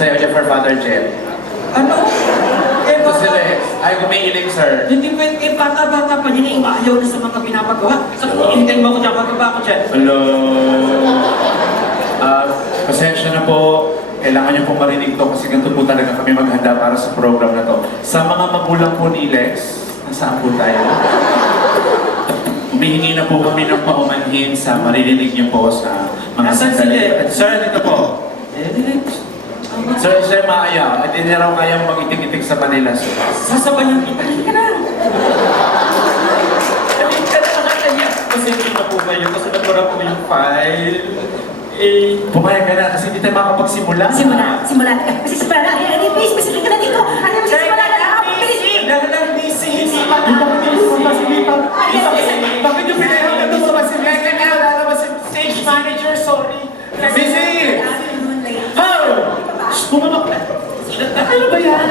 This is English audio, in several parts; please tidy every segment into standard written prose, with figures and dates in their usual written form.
sa'yo, Jeffer Father Jeff. Ano? Ito si Rex. Ay, gumiiling, sir. Hindi pwede, bata-bata pa din, ayaw na sa mga pinapagawa. Sa hintayin mo ako dyan, pagkaba ako dyan. Hello. Pasensya na po. Kailangan niyo po marinig to kasi ganito po talaga kami maghanda para sa program na to. Sa mga magulang po ni Lex, nasaan po tayo? Humihingi na po kami ng paumanhin sa maririnig niyo po sa mga sandali. Sir, dito po. Sir, maayaw. At hindi raw kayang mag-itik-itik sa Manila. Sasabayan kita, hindi ka na. Hindi ka na kanya. Kasi hindi na po ba yun? Kasi nagpura po yung file. Pumayag ka na kasi hindi tayo makapagsimula. Simula. Kasi simula na. Ay, please, specific ka na dito. Ano yung simula na? Dahil busy. Hindi pa na. Bakit yung pinahirap na doon sa Basilika? Kaya wala naman si stage manager, sorry. Busy! Oh! Pumunok na. Ano ba yan?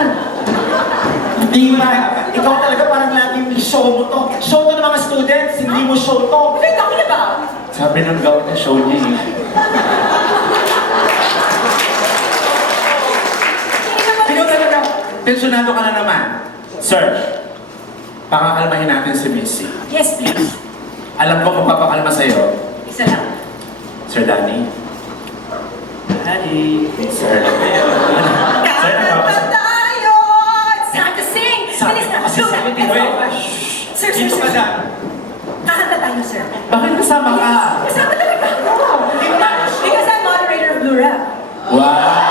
Hindi ba? Ikaw talaga parang laging show mo to. Show to ng mga students, hindi mo show to. Bakit ako na ba? Sabi ng gawin na show niya eh. Ikaw talaga, tensyonado ka na naman. Sir, pakakalmahin natin si Missy. Yes, please. Alam ko magpapakalma sa'yo. Isa lang. Sir Danny. Daddy. Sir. Sir, Kakanta tayo! It's time to sing! Bilis na! Kasi sabi din, Sir, dito ka dyan. Kakanta tayo, sir. Bakit kasama ka? Kasama talaga ako. Because I'm moderator of Blue Rap. Wow!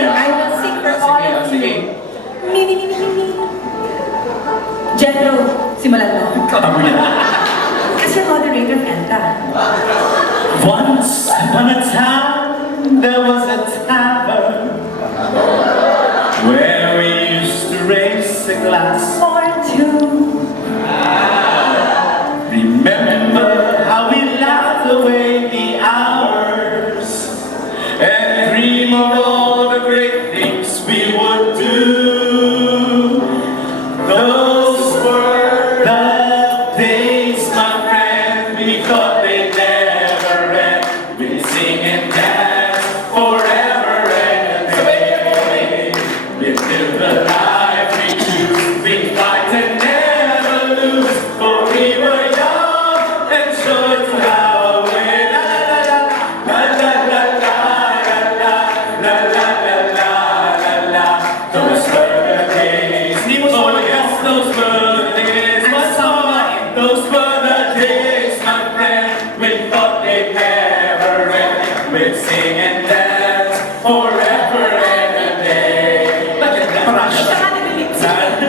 I will sing for all of Sige. you. Jethro, simulan mo. Tama yan. As your moderator, kanta. Once upon a time, there was a tavern where we used to raise a glass. Or two. Remember how we laughed away the hours and dream of all the great things we would do. Those were the days, my friend, we thought they'd never end. We'd sing and dance forever and a day. We live the life we choose, we fight and never lose, for we were young and sure to have a way. La la la la la la la la la la la la la. Those were the days. Oh yes, those were the days. What's on? Those were the days, my friend. We thought they'd never end. We'd sing and dance forever and a day. Saka nag-lip sync.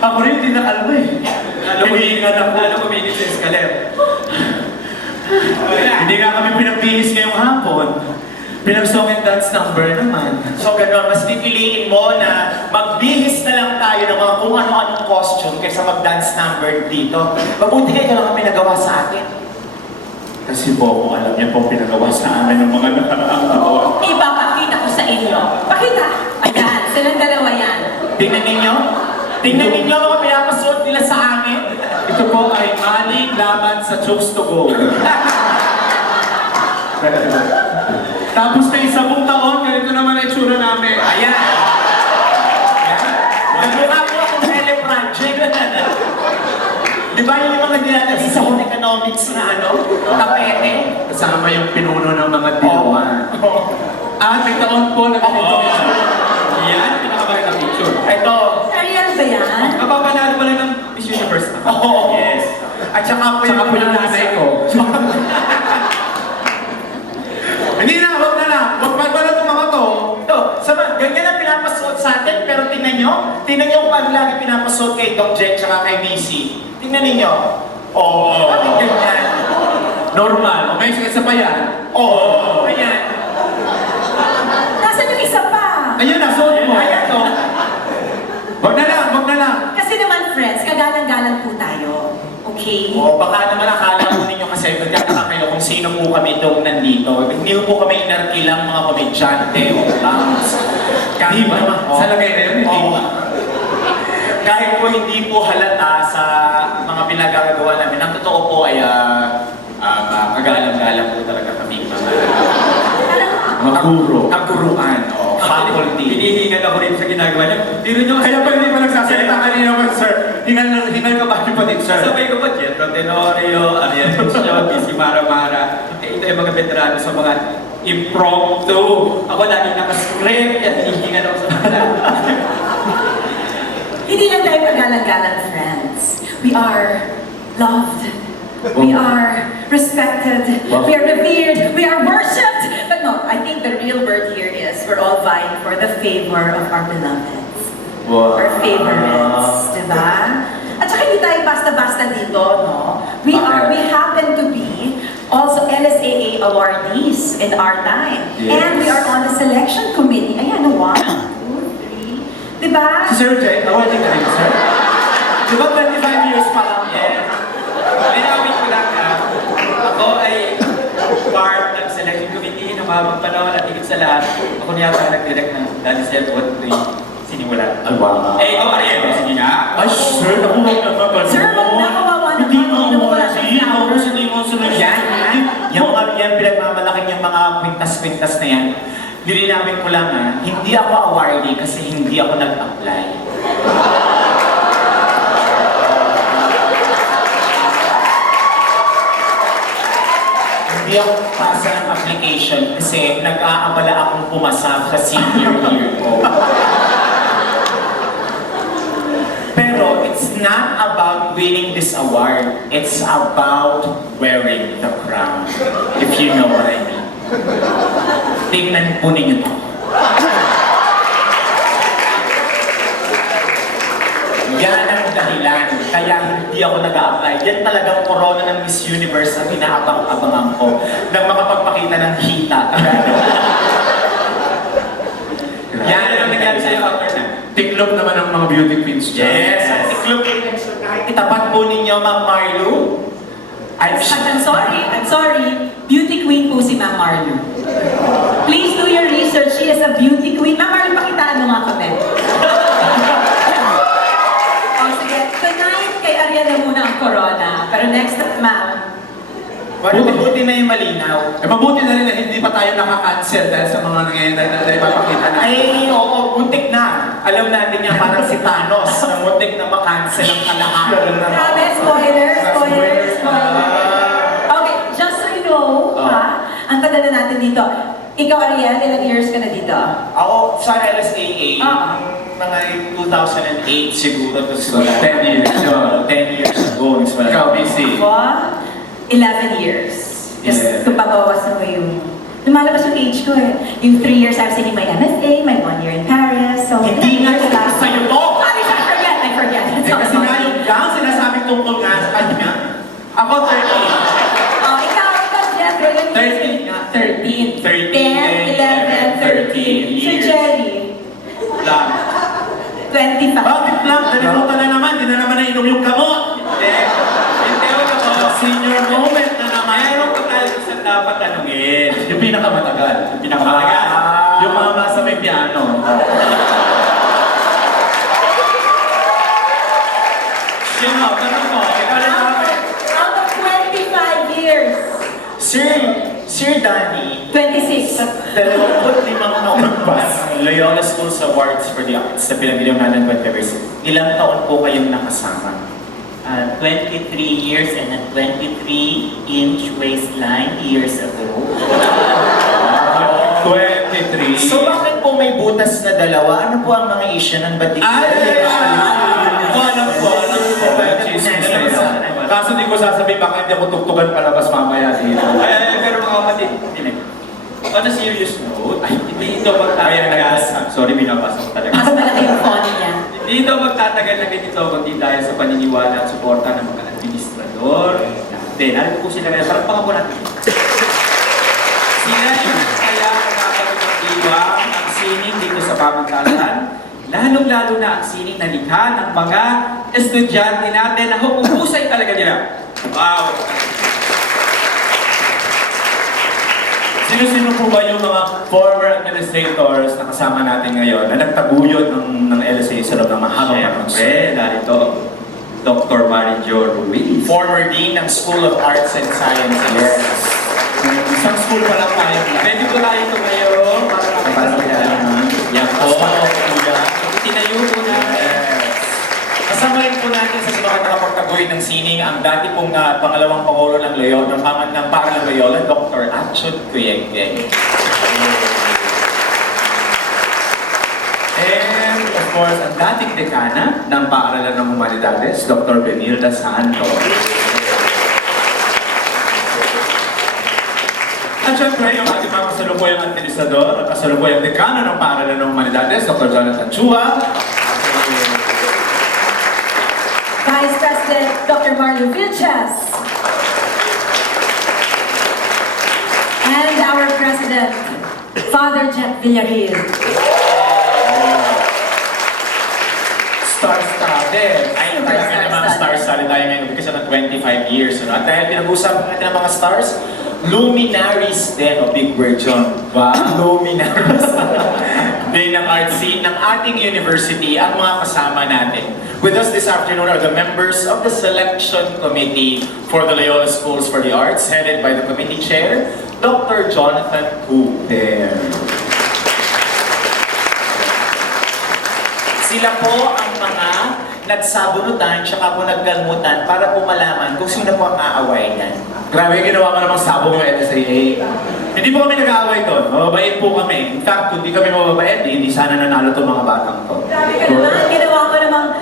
Ako rin, hindi nakalma eh. Alam mo, minit sa escaler. Hindi nga kami pinagbihis ngayong hapon. Pinag-song and dance number naman. So gano'n, mas pipiliin mo na magbihis na lang tayo ng mga kung ano-anong costume kaysa mag-dance number dito. Mabuti kayo lang ang pinagawa sa atin. Kasi po, kung alam niya po pinagawa sa amin ng mga nakaraang taon. Ipapakita ko sa inyo. Pakita! Ayan, silang dalawa yan. Tingnan ninyo. Tingnan ninyo mga pinapasuot nila sa amin. Ito po ay maling laban sa Chokes to Go. Tapos may isang taon, ganito naman ang itsura namin. Ayan. Nagmukha po akong teleproject. Di ba yung mga nilalagay sa home economics na tapete? Kasama yung pinuno ng mga dilawan. At may taon po na ganito. Yan, pinakabagay na picture. Ito. Ariel ba yan? Napapanalo pala ng Miss Universe na. Oo. Yes. At saka po yung nanay ko. Hindi na, huwag na lang. Huwag pala itong mga to. Ito, sama, ganyan ang pinapasuot sa atin, pero tingnan nyo kung paano lagi pinapasuot kay Doc Jen tsaka kay Missy. Tingnan ninyo. Oo. Bakit ganyan? Normal. Okay, isa pa yan. Oo. Ganyan. Nasaan yung isa pa? Ayun na, suot mo. Ayan to. Wag na lang, wag na lang. Kasi naman, friends, kagalang-galang po tayo. Okay? O baka naman akala mo ninyo kasi nagtataka kayo kung sino po kami itong nandito. Hindi po kami inarkilang mga komedyante o clowns. Di ba? Sa lagay na yun, hindi. Kahit po hindi po halata sa mga pinagagawa namin, ang totoo po ay kagalang-galang po talaga kami mga guro. Kaguruan, faculty. Hinihingal ako rin sa ginagawa niya. Tiro niyo, kaya pa hindi pa nagsasalita kanina pa, sir. Hingal ka ba yung patid, sir? Sabay ko pa, Jetro Tenorio, Ariel Consion, si Mara Mara. Ito yung mga veterano sa mga impromptu. Ako laging nakascript at hinihingal ako sa kanila. Hindi lang tayo kagalang-galang, friends. We are loved. We are respected. We are revered. We are worshipped. But no, I think the real word here is we're all vying for the favor of our beloveds. Wow. Our favorites, diba? At saka hindi tayo basta-basta dito, no? We happen to be also LSAA awardees in our time. Yes. And we are on the selection committee. Ayan, 1, 2, 3. Diba? Si Sir Jay, awarding ka rin, sir? Di ba 25 years pa lang? Linawin ko lang na ako ay part ng selection committee ng mahabang panahon at higit sa lahat. Ako niya ang nag-direct ng Dalisayan 1-3 sinimulan. Ay, wow. Eh, ikaw Ariel, sige nga. Ay, sir, ako naman. Sir, wag na, kawawa naman. Hindi mo Hindi mo ako wala siyang flowers. hindi mo sunod yan. Yung mga yan, pinagmamalaking yung mga kwintas-kwintas na yan. Nilinawin ko lang hindi ako awardee kasi hindi ako nag-apply. Hindi ako pasa ng application kasi nag-aabala akong pumasa sa senior year ko. Pero it's not about winning this award. It's about wearing the crown. If you know what I mean. Tingnan po ninyo to. Yan ang dahilan. Kaya hindi ako nag-a-apply. Yan talagang corona ng Miss Universe ang inaabang-abangan ko nang makapagpakita ng hita. Yan ang nangyari sa'yo after na. Tiklop naman ang mga beauty queens dyan. Yes, ang tiklop. Itapat po ninyo, Ma'am Marlu. I'm sorry. Beauty queen po si Ma'am Marlu. Please do your research. She is a beauty queen. Ma'am Marlu, pakitaan mo nga kami. Sige. Tonight, kay Ariel na muna ang corona. Pero next time, ma'am. Mabuti na yung malinaw. Mabuti na rin na hindi pa tayo nakaka-cancel dahil sa mga nangyayari na ipapakita na. Ay, oo, muntik na. Alam natin yan, parang si Thanos na muntik na makancel ang kalahatan. Grabe, spoiler. Okay, just so you know, ang tagal na natin dito. Ikaw, Ariel, ilang years ka na dito? Ako, sa LSAA, mga 2008 siguro. 10 years ago. 10 years ago. Ikaw, busy. Ako, 11 years. Just kung pabawasan mo yung... Lumalabas yung age ko eh. Yung 3 years I've seen my MSA, my 1 year in Paris. So, Hindi nga ito last sa'yo to! I forget. Kasi nga yung gang, sinasabing tungkol nga sa kanya. Ako 30. Oh, ikaw, Jeffrey. 13 nga. 13. 13. 10, 11, 13. Si Jerry. Lang. 25. Bakit lang? Nalimutan na naman. Hindi na naman nainom yung gamot. Hindi ako Senior moment na naman. mayroon pa tayo sa dapat tanungin. Yung pinakamatagal. Yung pinakamatagal. Yung mama sa may piano. Sino? Tanong mo. Ikaw na namin. Out of 25 years. Sir Danny, 26. 25 taon pa. Loyola Schools Awards for the Arts sa pinag-ilangan ng 20 Ilang taon po kayong nakasama? 23 years and a 23-inch waistline years ago. 23. So bakit po may butas na dalawa? Ano po ang mga issue ng batik? Alam ko. Kaso di ko sasabihin baka hindi ako tuktukan palabas mamaya dito. Pero mga kapatid, on a serious note, hindi ito magtatagal. Sorry, binabasa ko talaga. Mas malaki yung phone niya. Hindi ito magtatagal na ganito kundi dahil sa paniniwala at suporta ng mga administrador. Then, alam ko sila ngayon, parang pangako natin. Sila yung kaya nakakapagpagdiwang ang sining dito sa pamantasan. lalong-lalo na ang sining na likha ng mga estudyante natin na humuhusay talaga nila. Wow! Sino-sino po ba yung mga former administrators na kasama natin ngayon na nagtaguyod ng LSA sa loob ng mahabang panahon? Siyempre, narito, Dr. Marijo Ruiz. Former Dean ng School of Arts and Sciences. Yes. Isang school pa lang tayo. Pwede ko tayo tumayo para makapagpapalaman. Yan po. Tinayo po natin. Kasama rin po natin sa mga nakapagtaguyod ng sining ang dati pong pangalawang Pangulo ng Loyola, ng Paaralan Loyola, Dr. Achot Cuyegdeng. And of course, ang dating dekana ng Paaralan ng Humanidades, Dr. Benilda Santos. At syempre, yung ating mga kasalukuyang administrador at kasalukuyang dekana ng Paaralan ng Humanidades, Dr. Jonathan Chua. Vice President Dr. Marlo Vilches. And our President, Father Jet Villarreal. Star-studded. Ay, talaga namang star-studded tayo ngayon kasi ng 25 years. Ano? At dahil pinag-uusapan natin ang mga stars, luminaries din, o big word yun. Wow, luminaries. Din ng art scene ng ating university ang mga kasama natin. With us this afternoon are the members of the Selection Committee for the Loyola Schools for the Arts, headed by the committee chair, Dr. Jonathan Cooper. Sila po ang mga nagsabunutan tsaka po naggalmutan para po malaman kung sino po ang aaway niyan. Grabe, ginawa ko namang sabong ng LSAA. Hindi po kami nag-aaway doon. Mababait po kami. In fact, kung di kami mababait, hindi sana nanalo itong mga batang to. Grabe ka naman.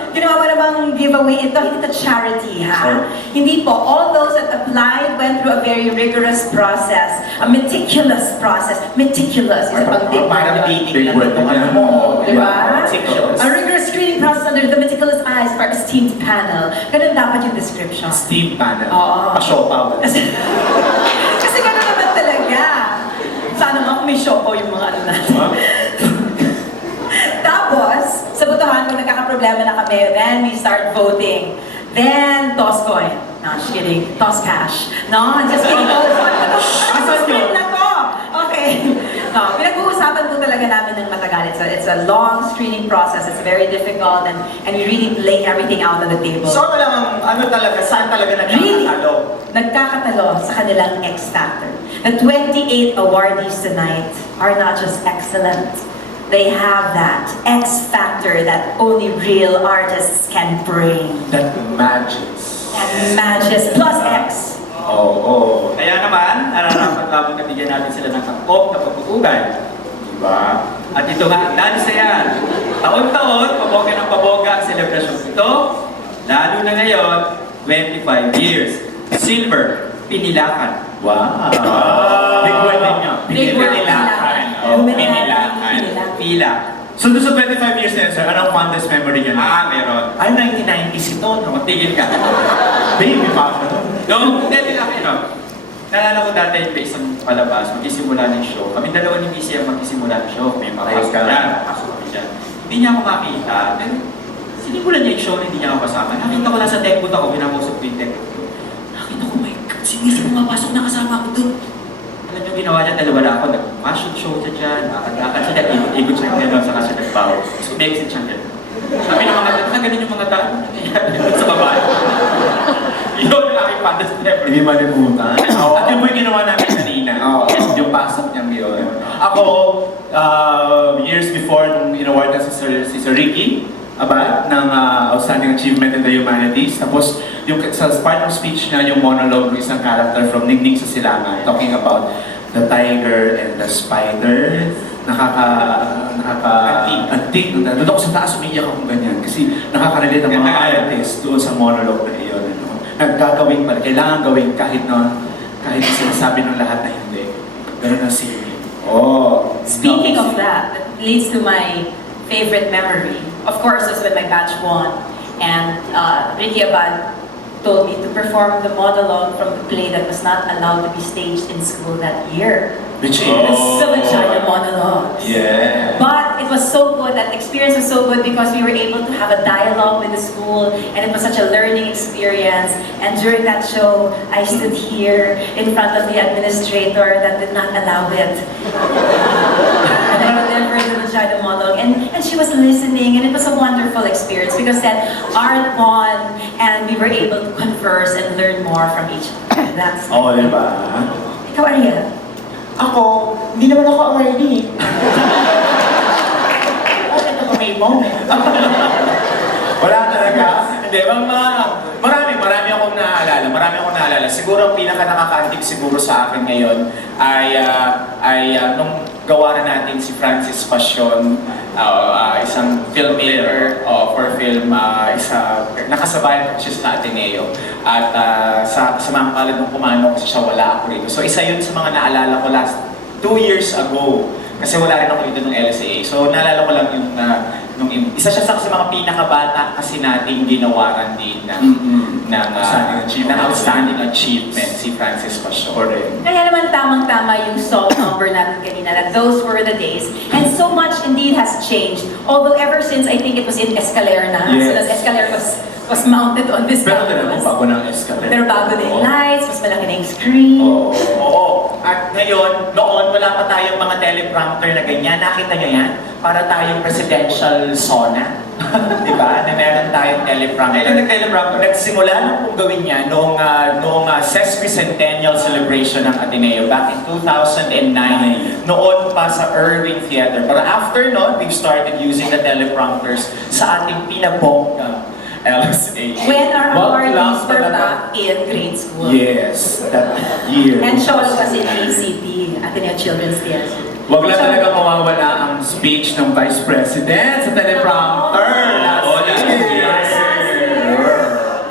Ginawa mo namang giveaway ito. Hindi ito charity, ha? Hindi po. All those that applied went through a very rigorous process. A meticulous process. Meticulous. Isa pang big Parang word. big word itong ano mo. Diba? Meticulous. A rigorous screening process under the meticulous eyes of our esteemed panel. Ganun dapat yung description. Steam panel. Oo. Pa-shopaw. Kasi gano'n naman talaga. Sana nga kung may shopo yung mga ano natin. Tapos, sa botohan, kung nagkakaproblema na kami, then we start voting. Then, toss coin. No, just kidding. Toss cash. No, just kidding. Toss coin na to. Okay. No, pinag-uusapan po talaga namin ng matagal. It's a long screening process. It's very difficult and we really lay everything out on the table. So ano lang, ano talaga, saan talaga nagkakatalo? Nagkakatalo sa kanilang X Factor. The 28 awardees tonight are not just excellent. They have that X Factor that only real artists can bring. That matches. That matches plus X. Oo. Kaya naman, nararapat lamang na bigyan natin sila ng kapok na pagkukugan. Diba? At ito nga ang Dalisayan. Taon-taon, paboga ng paboga ang selebrasyon ito. Lalo na ngayon, 25 years. Silver, pinilakan. Wow. Big word din nyo. Big word. Pinilakan. Pinilakan. Pila. So doon sa 25 years na yun, sir, anong fondest memory nyo na? Meron. Ay, 1990s ito, no? Tigil ka. Baby pa. No, hindi ako, naalala ko dati yung isang palabas, magsisimula ng show. Kami dalawa ni BC ang magsisimula ng show. May mga Ayos ka. pasok kami dyan. Hindi niya ako makita. Pero sinimulan niya yung show na hindi niya ako kasama. Nakita ko lang sa tech booth ako, pinakausap ko yung tech booth ko. Nakita ko, my God, si BC pumapasok na kasama ako doon. Alam niyo, ginawa niya, dalawa na ako, nag-fashion show siya dyan, nakakad-lakad siya dyan, ikot siya gano'n, saka siya nag-power. So, may-exit siya dyan. Sabi ng mga tao, ganun yung mga tao, sa babae. Yun ang aking fondest memory. Hindi malimutan. At yun po yung ginawa namin kanina. Yung pasok niyang yun. Ako, years before, nung in-award na si Sir Ricky, ng Outstanding Achievement in the Humanities. Tapos, yung sa part of speech niya, yung monologue ng isang character from Ningning sa Silangan, talking about the tiger and the spider. Antik. Doon ako sa taas, umiiyak akong ganyan. Kasi nakaka-relate ang mga artists doon sa monologue na iyon. Nagkagawin pa, kailangan gawin kahit sinasabi ng lahat na hindi. Ganun ang singing. Speaking of that, it leads to my favorite memory. Of course, it was when my batch won. And Ricky Abad told me to perform the monologue from the play that was not allowed to be staged in school that year. Which is? The vagina monologues. Yeah. But it was so good, that experience was so good because we were able to have a dialogue with the school and it was such a learning experience. And during that show, I stood here in front of the administrator that did not allow it. And I delivered the vagina monologue and she was listening and it was a wonderful experience because then art won and we were able to converse and learn more from each other. That's Oo, di ba? Ikaw, Ariel. Ako, hindi naman ako awardee. Bakit ako may moment? Wala talaga. Hindi, marami akong naalala. Siguro ang pinaka nakaka-antik siguro sa akin ngayon ay nung gawa na natin si Francis Passion, isang filmmaker for film, nakasabay ko siya sa Ateneo. At sa kasamang palad nung pumano kasi siya, wala ako rito. So isa yun sa mga naalala ko last 2 years ago. Kasi wala rin ako dito ng LSA. So naalala ko lang yung isa siya sa mga pinakabata kasi nating ginawaran din ng outstanding achievement si Francis Passion. Kaya naman tamang-tama yung song number natin kanina, that those were the days. And so much indeed has changed. Although ever since, I think it was in Escalera na. Yes. So the Escalera was mounted on this Pero talaga campus. bago ng Escalera. Pero bago na yung lights, mas malaki na yung screen. Oo. At ngayon, noon wala pa tayong mga teleprompter na ganyan. Nakita niyo yan? Para tayong presidential sauna. Diba? Na meron tayong teleprompter. Kailan nag-teleprompter? Nagsimula nung kung gawin niya noong sesquicentennial celebration ng Ateneo back in 2009. Noon pa sa Irving Theater. Pero after noon, we've started using the teleprompters sa ating pinabongga LSA. When our Wag lang awardees were talaga. back in grade school. Yes, that year. And Sholo was in ACT, Ateneo Children's Theater. Wag lang talaga mawawala ang speech ng Vice President sa teleprompter. Last year.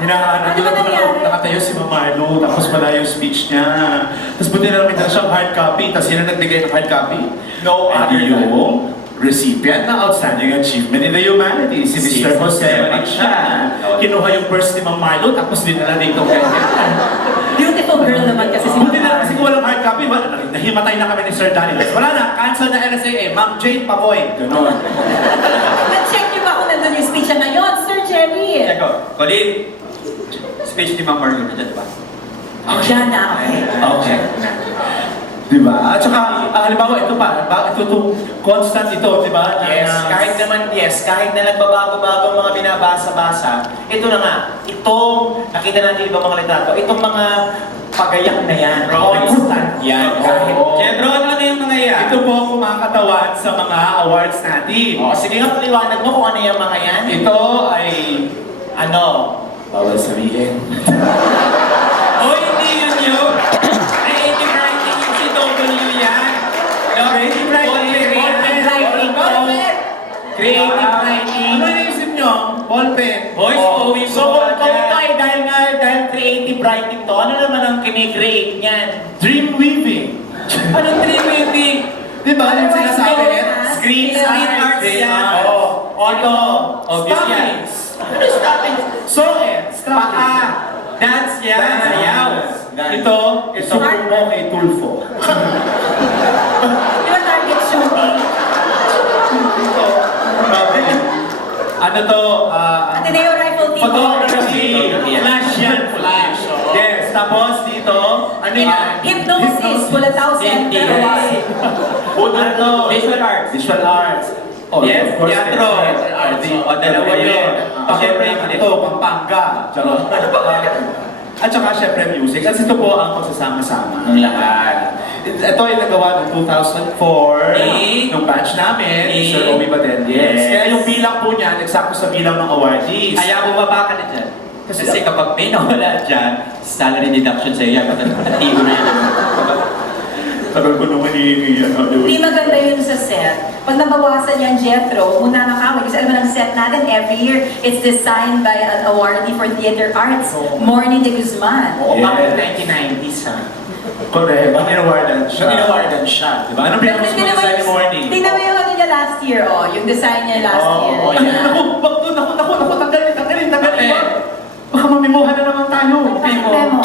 Hinahanap Ano ba nangyari? nakatayo si Mama Marlo, tapos pala yung speech niya. Tapos buti na lang kita siyang hard copy, tapos sino nagbigay ng hard copy? No other than yung recipient ng Outstanding Achievement in the Humanities, si Mr. Jose Marisha. Kinuha yung purse ni Mama Marlo, tapos dinala dito ganyan. Beautiful girl naman kasi si Buti na lang kasi kung walang hard copy, nahimatay na kami ni Sir Dalisayan. Wala na, cancel na LSA. Ma'am Jane Papoy. Ganon. Na-check niyo ba kung nandun yung speech niya ngayon, Sir Jerry? Eko, Colin, speech ni Ma'am Marlo, nandiyan ba? Diyan na, okay. Okay. Diba? At saka, halimbawa, ito constant ito, diba? Kahit na nagbabago-bago mga binabasa-basa, ito na nga, nakita natin ibang mga litrato, itong mga pagayak na yan, constant yan. Jethro, ano yung mga yan? Ito po kumakatawan sa mga awards natin. Sige nga, paliwanag mo kung ano yung mga yan. Ito ay, bawal sabihin. Hindi yun yun. Creative writing yung si W yan. Creative writing. Creative writing. Ano naisip nyo? Ballpen. So kung ito ay dahil creative writing to, ano naman ang kine-create niyan? Dream weaving. Anong dream weaving? Diba? Yung sinasabi Screen arts yan. Obvious yan. Ano stopping? Paa. Dance yan. Sayaw. Ito, sumbong mo kay Tulfo. Di ba target shooting? Ano to? Ateneo Rifle Team. Photography. Flash yan. Flash. Yes. Tapos dito, ano yan? Hypnosis, Bulatao Center. Ano to? Visual arts. Visual arts. Yes, of course, teatro. theater arts. Dalawa yun. Siyempre, ito, Pampanga. Charot. At saka, siyempre, music. Kasi ito po ang pagsasama-sama ng lahat. Ito ay nagawa noong 2004, nung batch namin, ni Sir Omi Badendies. Kaya yung bilang po niya, nagsako sa bilang ng awardees. Kaya bumaba ka na dyan. Kasi kapag may nawala dyan, salary deduction sa'yo yan. Pagkatigo na yan. Tagal ko naman hinihingi yan. Hindi maganda yun sa set. Pag nabawasan yan, Jethro, muna na kami. Kasi alam mo ng set natin, every year, it's designed by an awardee for theater arts, Morning de Guzman. Oo, Bakit yes. 1990s ha? Correct. Ang inawardan siya. Diba? Anong pinakamas mo design ni Morning? Tingnan mo yung ano niya last year, yung design niya last year. Naku, tanggalin. Baka mamimuha na naman tayo. Memo.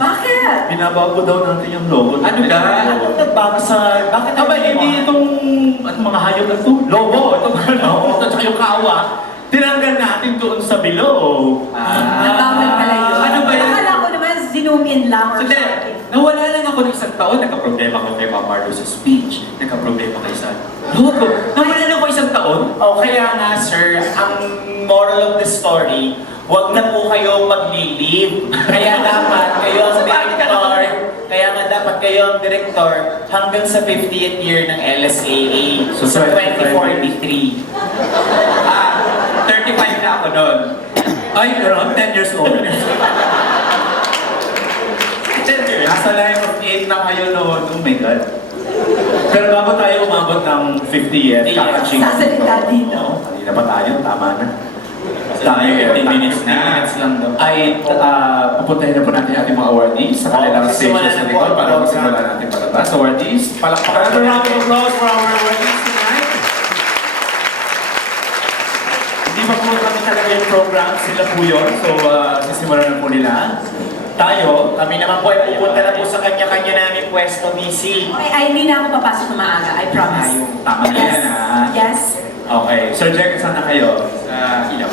Bakit? Binabago daw natin yung logo. Ano ba? Ano nagbago sa... Bakit Aba, hindi itong mga hayop na ito. Logo. Ito mga logo. At saka yung kawa. Tinanggal natin doon sa bilog. Nabawal pala yun. Ano ba yan? Akala ko naman zoom in lang or Sandali, something. nawala lang ako ng isang taon. Nagka-problema ko kay Ma'am Marlo sa speech. Nagka-problema kay sa logo. Nawala lang ako isang taon. O kaya nga, sir, ang moral of the story, huwag na po kayo maglilib. Kaya dapat kayo ang director, kaya nga dapat kayo ang director hanggang sa 50th year ng LSAA. So sa 2043. 35 na ako noon. Ay, around 10 years old. Nasa line of 8 na kayo noon. Oh my God. Pero bago tayo umabot ng 50 years, kakaching. Sasalita dito. Kanina pa tayo, tama na. Tayo, 15 minutes na. lang daw. Ay, pupuntahin na po natin ating mga awardees sa kanilang stages sa likod para magsimula natin palabas. Awardees, palakpakan. Another round of applause for our awardees tonight. Hindi pa po kami talaga yung program, sila po yun. So, sisimulan na po nila. Tayo, Kami naman po ay pupunta na po sa kanya-kanya namin pwesto, BC. Okay, ay hindi na ako papasok na maaga. I promise. tama na yan, ha? Yes. Okay. Sir Jack, saan na kayo? Sa ilaw.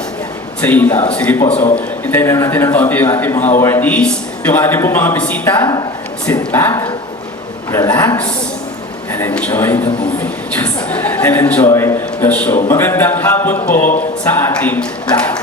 Sa ilaw. Sige po. So, hintayin na natin ng kaunti yung ating mga awardees. Yung ating pong mga bisita, sit back, relax, and enjoy the movie. And enjoy the show. Magandang hapon po sa ating lahat.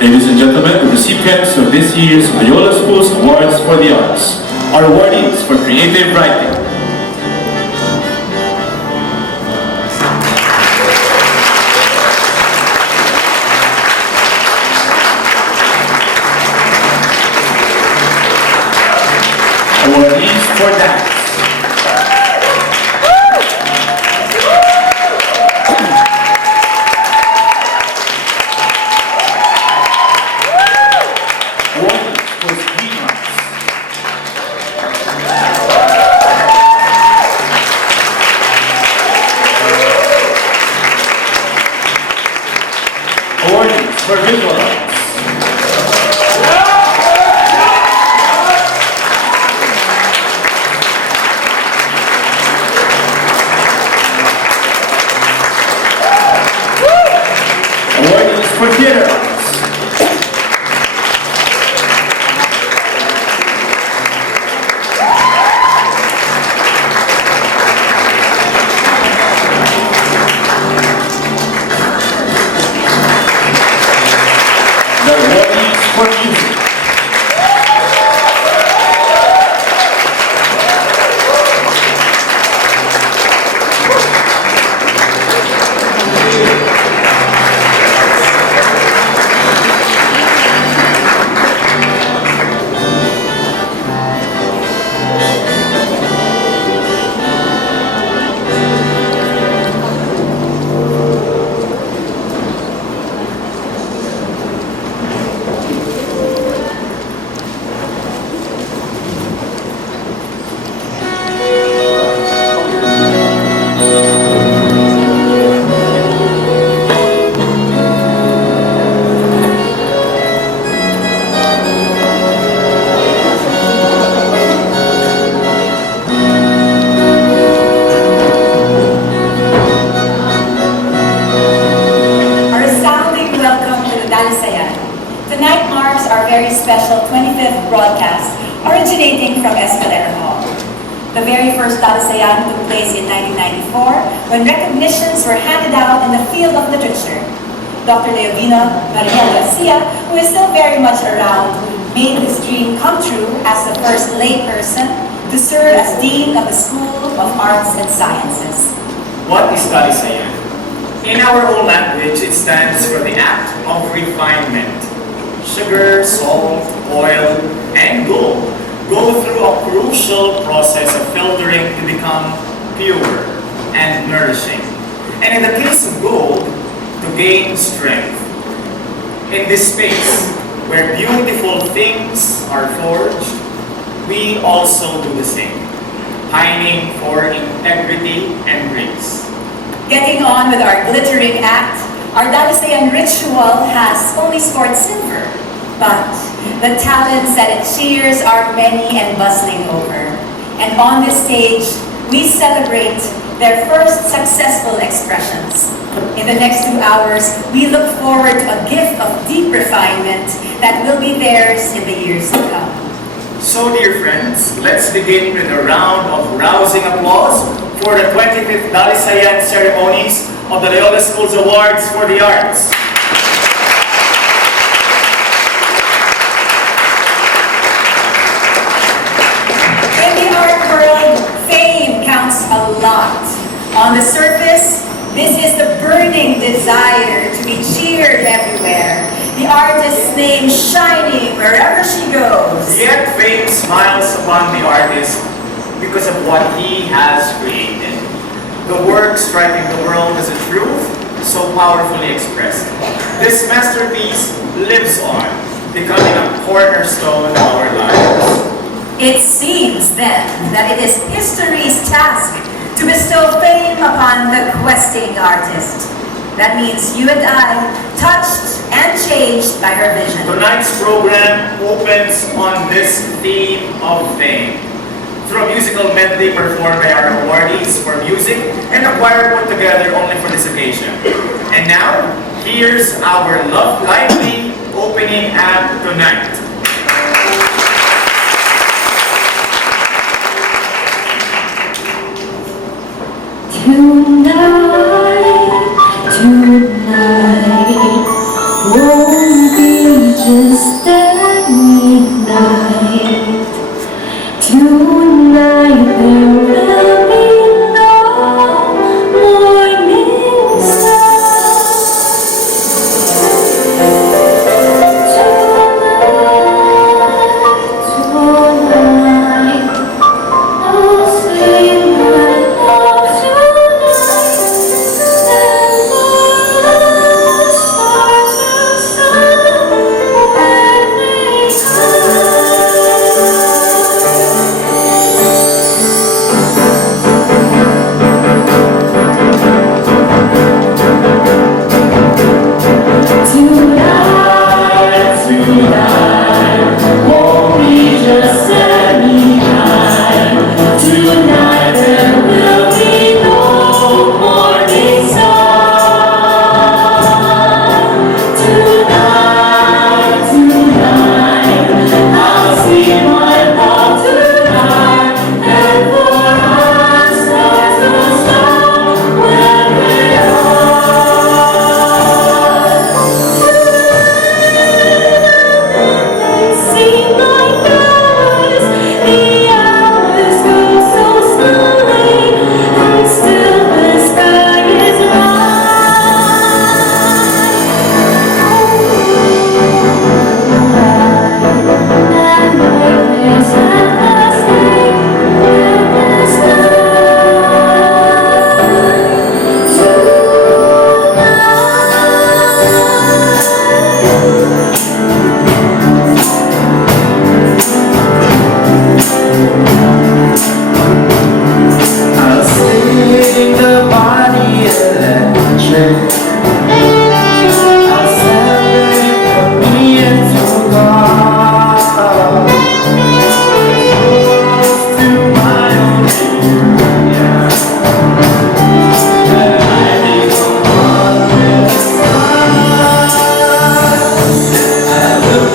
Ladies and gentlemen, the recipients of this year's Loyola Schools Awards for the Arts are awardees for creative writing. Awardees for dance. Awardees for screen arts. Awardees for visual arts. Awardees for theater arts. The awardees for music. our very special 25th broadcast originating from Escalera Hall. The very first Dalisayan took place in 1994 when recognitions were handed out in the field of literature. Dr. Leovina Maria Garcia, who is still very much around, made his dream come true as the first layperson to serve as Dean of the School of Arts and Sciences. What is Dalisayan? In our own language, it stands for the act of refinement. Sugar, salt, oil, and gold go through a crucial process of filtering to become pure and nourishing. And in the case of gold, to gain strength. In this space, where beautiful things are forged, we also do the same, pining for integrity and grace. Getting on with our glittering act, our Dalisayan ritual has only scored silver, but the talents that it cheers are many and bustling over. And on this stage, we celebrate their first successful expressions. In the next 2 hours, we look forward to a gift of deep refinement that will be theirs in the years to come. So, dear friends, let's begin with a round of rousing applause for the 25th Dalisayan ceremonies of the Loyola Schools Awards for the Arts. In the art world, fame counts a lot. On the surface, this is the burning desire to be cheered everywhere. The artist's name shining wherever she goes. Yet fame smiles upon the artist because of what he has created. The work striking the world as a truth, so powerfully expressed. This masterpiece lives on, becoming a cornerstone of our lives. It seems then that it is history's task to bestow fame upon the questing artist. That means you and I, touched and changed by her vision. Tonight's program opens on this theme of fame, through a musical medley performed by our awardees for music and a choir put together only for this occasion. And now, here's our lively opening act tonight. Tonight won't be just any night. Tonight there will be no morning star. Tonight, I'll say my love tonight.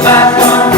Back on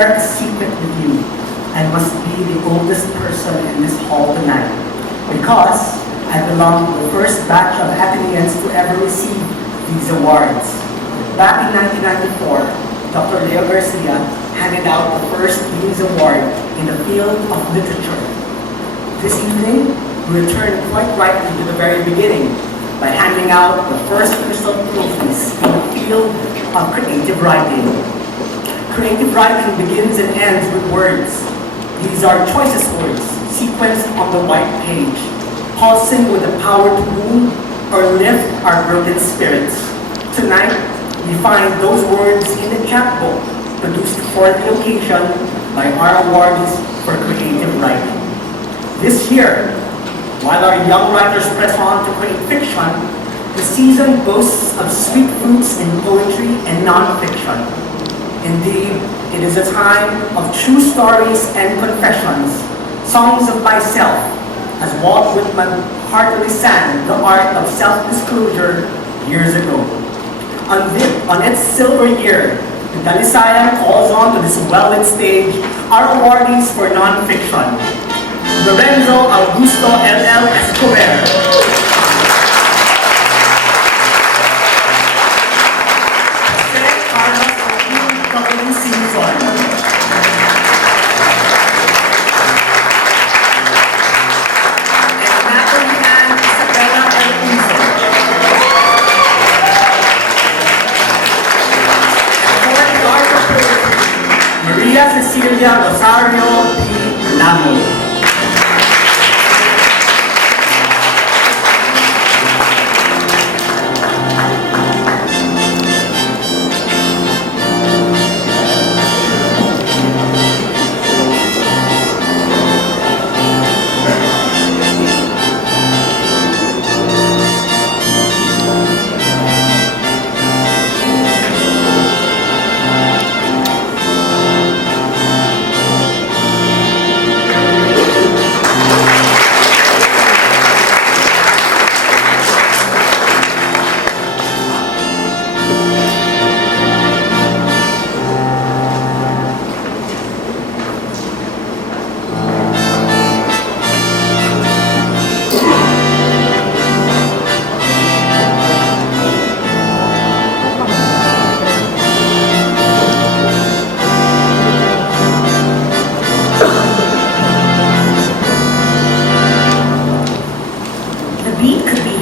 share a secret with you. I must be the oldest person in this hall tonight because I belong to the first batch of Ateneans to ever receive these awards. Back in 1994, Dr. Leo Garcia handed out the first Dean's Award in the field of literature. This evening, we return quite rightly to the very beginning by handing out the first crystal trophies in the field of creative writing. Creative writing begins and ends with words. These are choicest words, sequenced on the white page, pulsing with the power to move or lift our broken spirits. Tonight, we find those words in the chapbook, produced for the occasion by our awardees for creative writing. This year, while our young writers press on to create fiction, the season boasts of sweet fruits in poetry and non-fiction. Indeed, it is a time of true stories and confessions, songs of myself, as Walt Whitman heartily sang the art of self-disclosure years ago. On its silver year, the Dalisayan calls on to this well-lit stage our awardees for non-fiction. Lorenzo Augusto L.L. Escobar. Cecilia Rosario P. Lamo.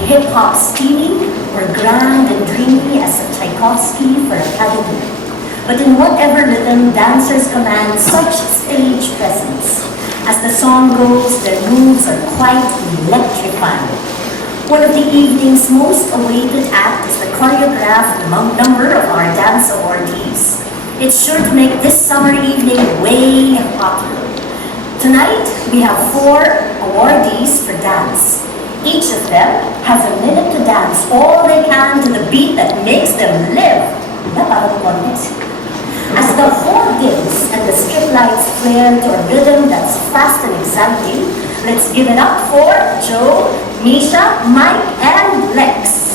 Hip-hop steamy or grand and dreamy as a Tchaikovsky for Academy. But in whatever rhythm, dancers command such stage presence. As the song goes, their moves are quite electrifying. One of the evening's most awaited acts is the choreographed number of our dance awardees. It's sure to make this summer evening way hotter. Tonight, we have 4 awardees for dance. Each of them has a minute to dance all they can to the beat that makes them live. As the whole dims and the strip lights flare to a rhythm that's fast and exciting, let's give it up for Joe, Misha, Mike, and Lex.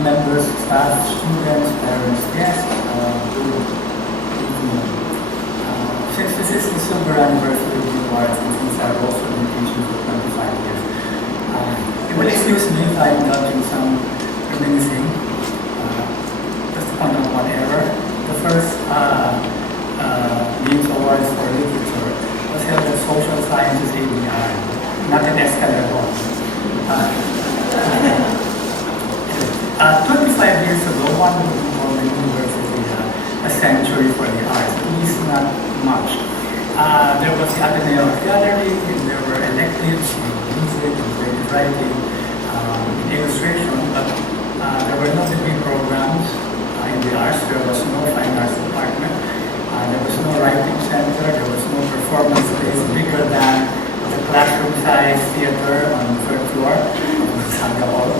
members, staff, students, parents, guests, good evening. Since this is the silver anniversary of the awards, and since I've also been teaching for 25 years, you will excuse me if I'm indulging some reminiscing. Just to point out one error. The first Dean's Awards for Literature was held at Social Sciences ABR, not at Escalero. 25 years ago, one would call the university a sanctuary for the arts, at least not much. There was the Ateneo Gallery, and there were electives in music, in creative writing, in illustration, but there were no degree programs in the arts. There was no fine arts department. There was no writing center. There was no performance space bigger than the classroom-sized theater on the third floor of Saga Hall.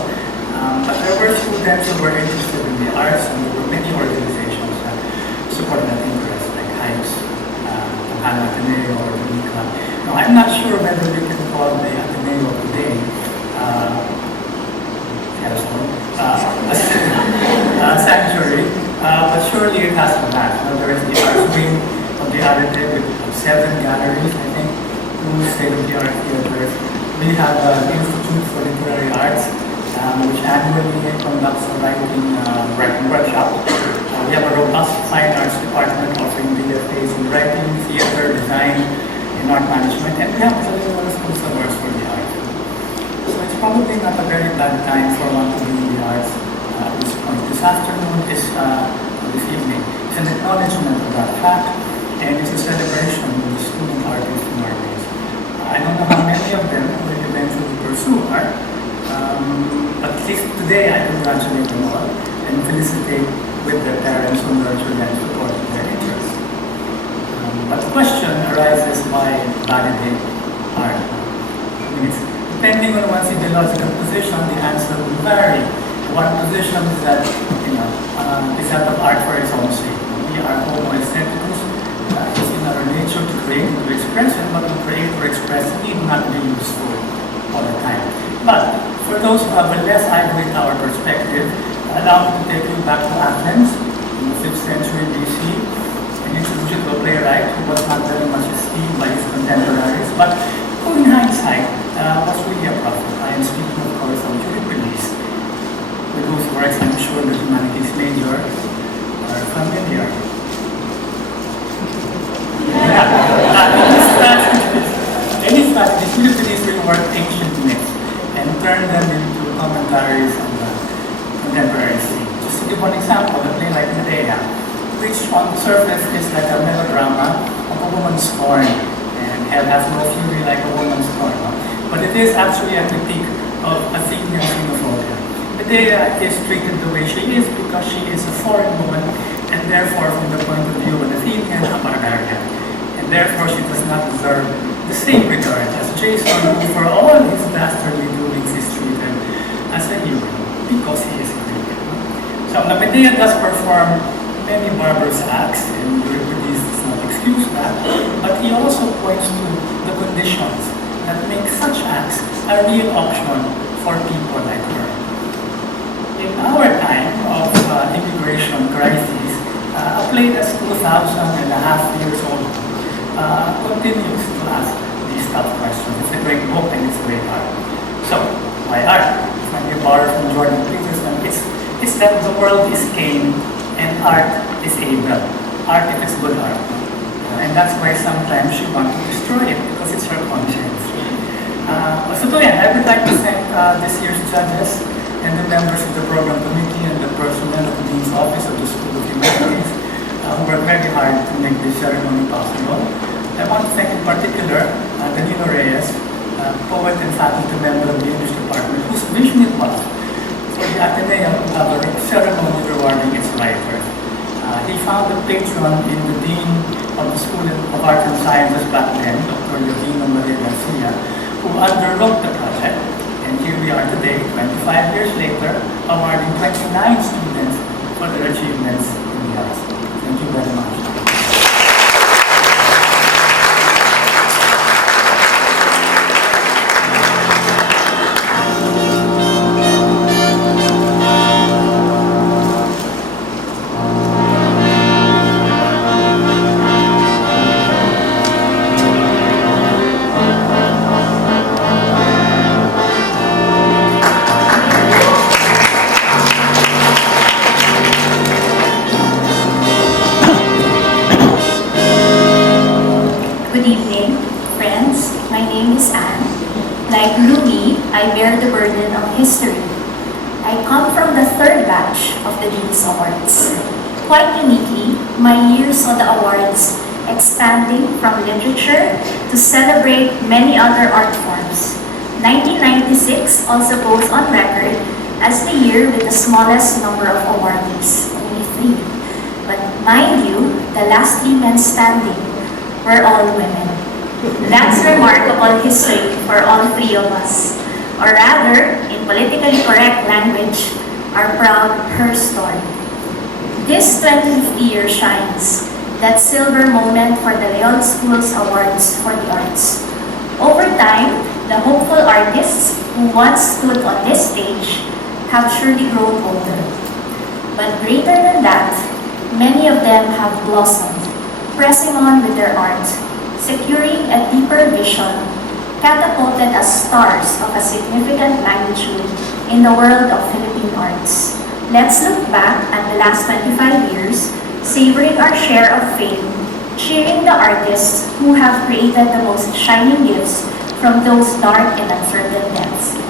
But there were students who were interested in the arts, and there were many organizations that supported that interest, like HIPES, Ateneo, or the Club. Now, I'm not sure whether we can call the Ateneo today a sanctuary, but surely it has to match. Now, there is the arts wing of the Ateneo with 7 galleries, I think, 2 state-of-the-art theaters. We have the Institute for Literary Arts, which annually conducts a writing workshop. We have a robust fine arts department offering BFAs in writing, theater, design, and art management, and we have the Loyola Schools Awards for the arts. So it's probably not a very bad time for one to be in the arts at this point. This afternoon is, this evening, it's an acknowledgement of that fact, and it's a celebration of the student artists in our days. I don't know how many of them will eventually pursue art, but at least today I congratulate them all and felicitate with their parents who nurtured and supported their interests. But the question arises, why validate art? I mean, depending on one's ideological position, the answer will vary. One position is that, is that of art for its own sake. We are homo aestheticus. It's in our nature to create, to express, and what we create or express need not be useful all the time. But for those who have a less ivory tower perspective, allow me to take you back to Athens in the 5th century BC, an institution of a playwright who was not very much esteemed by his contemporaries, but who in hindsight was really a prophet. I am speaking, of course, of Euripides, with whose works I'm sure the humanities major are familiar. In his strategies, Euripides reworked ancient myths and turned them into commentaries on the contemporary scene. Just to give one example, a play like Medea, which on the surface is like a melodrama of a woman's scorn, and hell has no fury like a woman's scorn. No? But it is actually a critique of Athenian xenophobia. Medea is treated the way she is because she is a foreign woman, and therefore, from the point of view of an Athenian, a barbarian. And therefore, she does not deserve the same regard as Jason, who for all his dastardly doings is treated as a hero because he is a Greek. So now Medea does perform many barbarous acts, and Euripides does not excuse that, but he also points to the conditions that make such acts a real option for people like her. In our time of immigration crisis, a play that's 2,500 years old continues to ask these tough questions. It's a great book and it's a great art. So, why art? When you borrow from Jordan Peterson, it's that the world is Cain and art is Abel. Art if it's good art. And that's why sometimes she wants to destroy it because it's her conscience. So I would like to thank this year's judges and the members of the program committee and the personnel of the Dean's Office of the School of Humanities who worked very hard to make this ceremony possible. I want to thank in particular Danilo Reyes, poet and faculty member of the English department, whose vision it was for the Ateneo to have a ceremony rewarding its writers. He found a patron in the Dean of the School of Arts and Sciences back then, Dr. Yovino Maria Garcia, who underwrote the project. And here we are today, 25 years later, awarding 29 students for their achievements in the arts. Thank you very much. I come from the third batch of the Dean's Awards. Quite uniquely, my year saw the awards expanding from literature to celebrate many other art forms. 1996 also goes on record as the year with the smallest number of awardees, only 3. But mind you, the last 3 men standing were all women. That's remarkable history for all 3 of us. Or rather, in politically correct language, our proud her story. This 25th year shines that silver moment for the Loyola School's Awards for the Arts. Over time, the hopeful artists who once stood on this stage have surely grown older. But greater than that, many of them have blossomed, pressing on with their art, securing a deeper vision, catapulted as stars of a significant magnitude in the world of Philippine arts. Let's look back at the last 25 years, savoring our share of fame, cheering the artists who have created the most shining gifts from those dark and uncertain depths.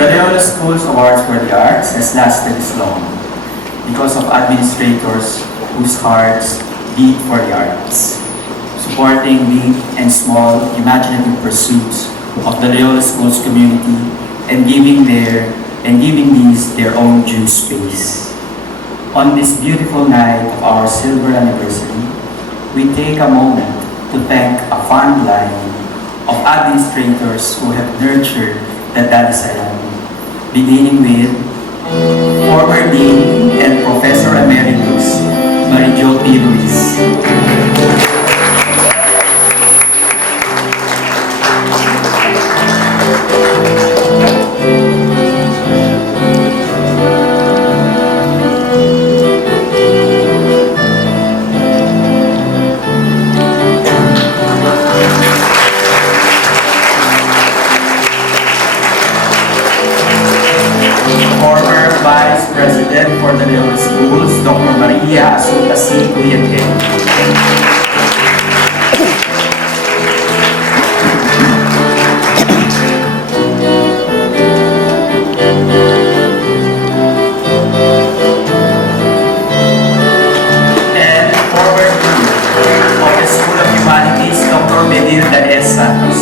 The Loyola School's Awards for the Arts has lasted this long because of administrators whose hearts beat for the arts, supporting big and small imaginative pursuits of the Loyola School's community and giving these their own due space. On this beautiful night of our silver anniversary, we take a moment to thank a fond line of administrators who have nurtured the Dalisayan, beginning with former Dean and Professor Emeritus Marijo P. Ruiz. Former Vice President for the Loyola Schools, Dr. Maria Asuta C. Cuyate. And former Dean of the School of Humanities, Dr. Medilda S. Santos.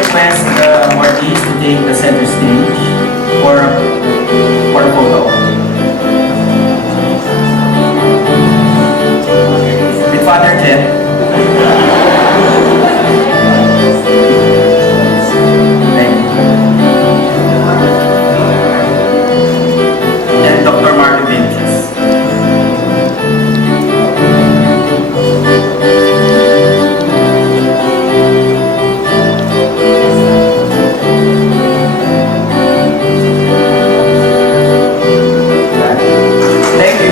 Request the awardees to take the center stage for a photo. With Father Jet. Thank you. And Dr. Martin Vinches. Thank you.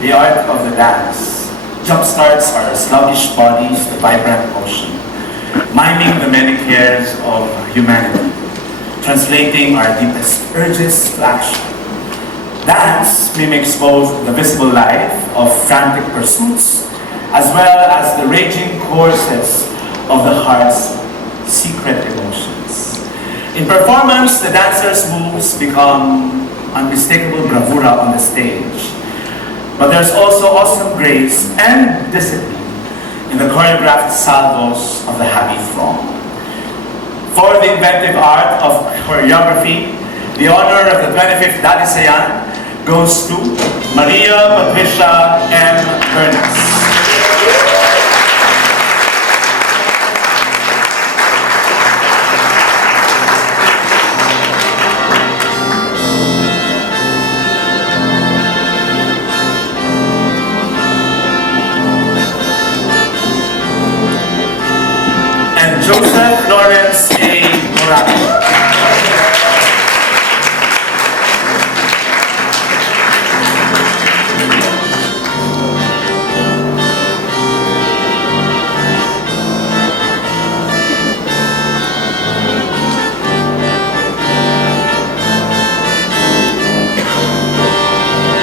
The art of the dance jumpstarts our sluggish bodies to vibrant motion, miming the many cares of humanity, translating our deepest urges to action. Dance mimics both the visible life of frantic pursuits as well as the raging courses of the heart's In performance, the dancers' moves become unmistakable bravura on the stage. But there's also awesome grace and discipline in the choreographed salvos of the happy throng. For the inventive art of choreography, the honor of the 25th Dalisayan goes to Maria Patricia M. Bernas. And Joseph Lawrence A. Morales.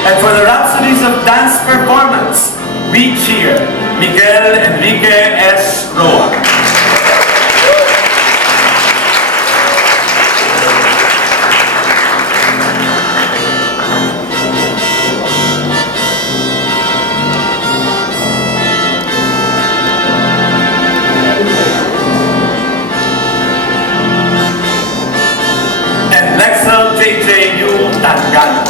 And for the Rhapsodies of Dance Performance, we cheer Miguel Enrique S. Roa. And Lexel J.J.U. Tangano.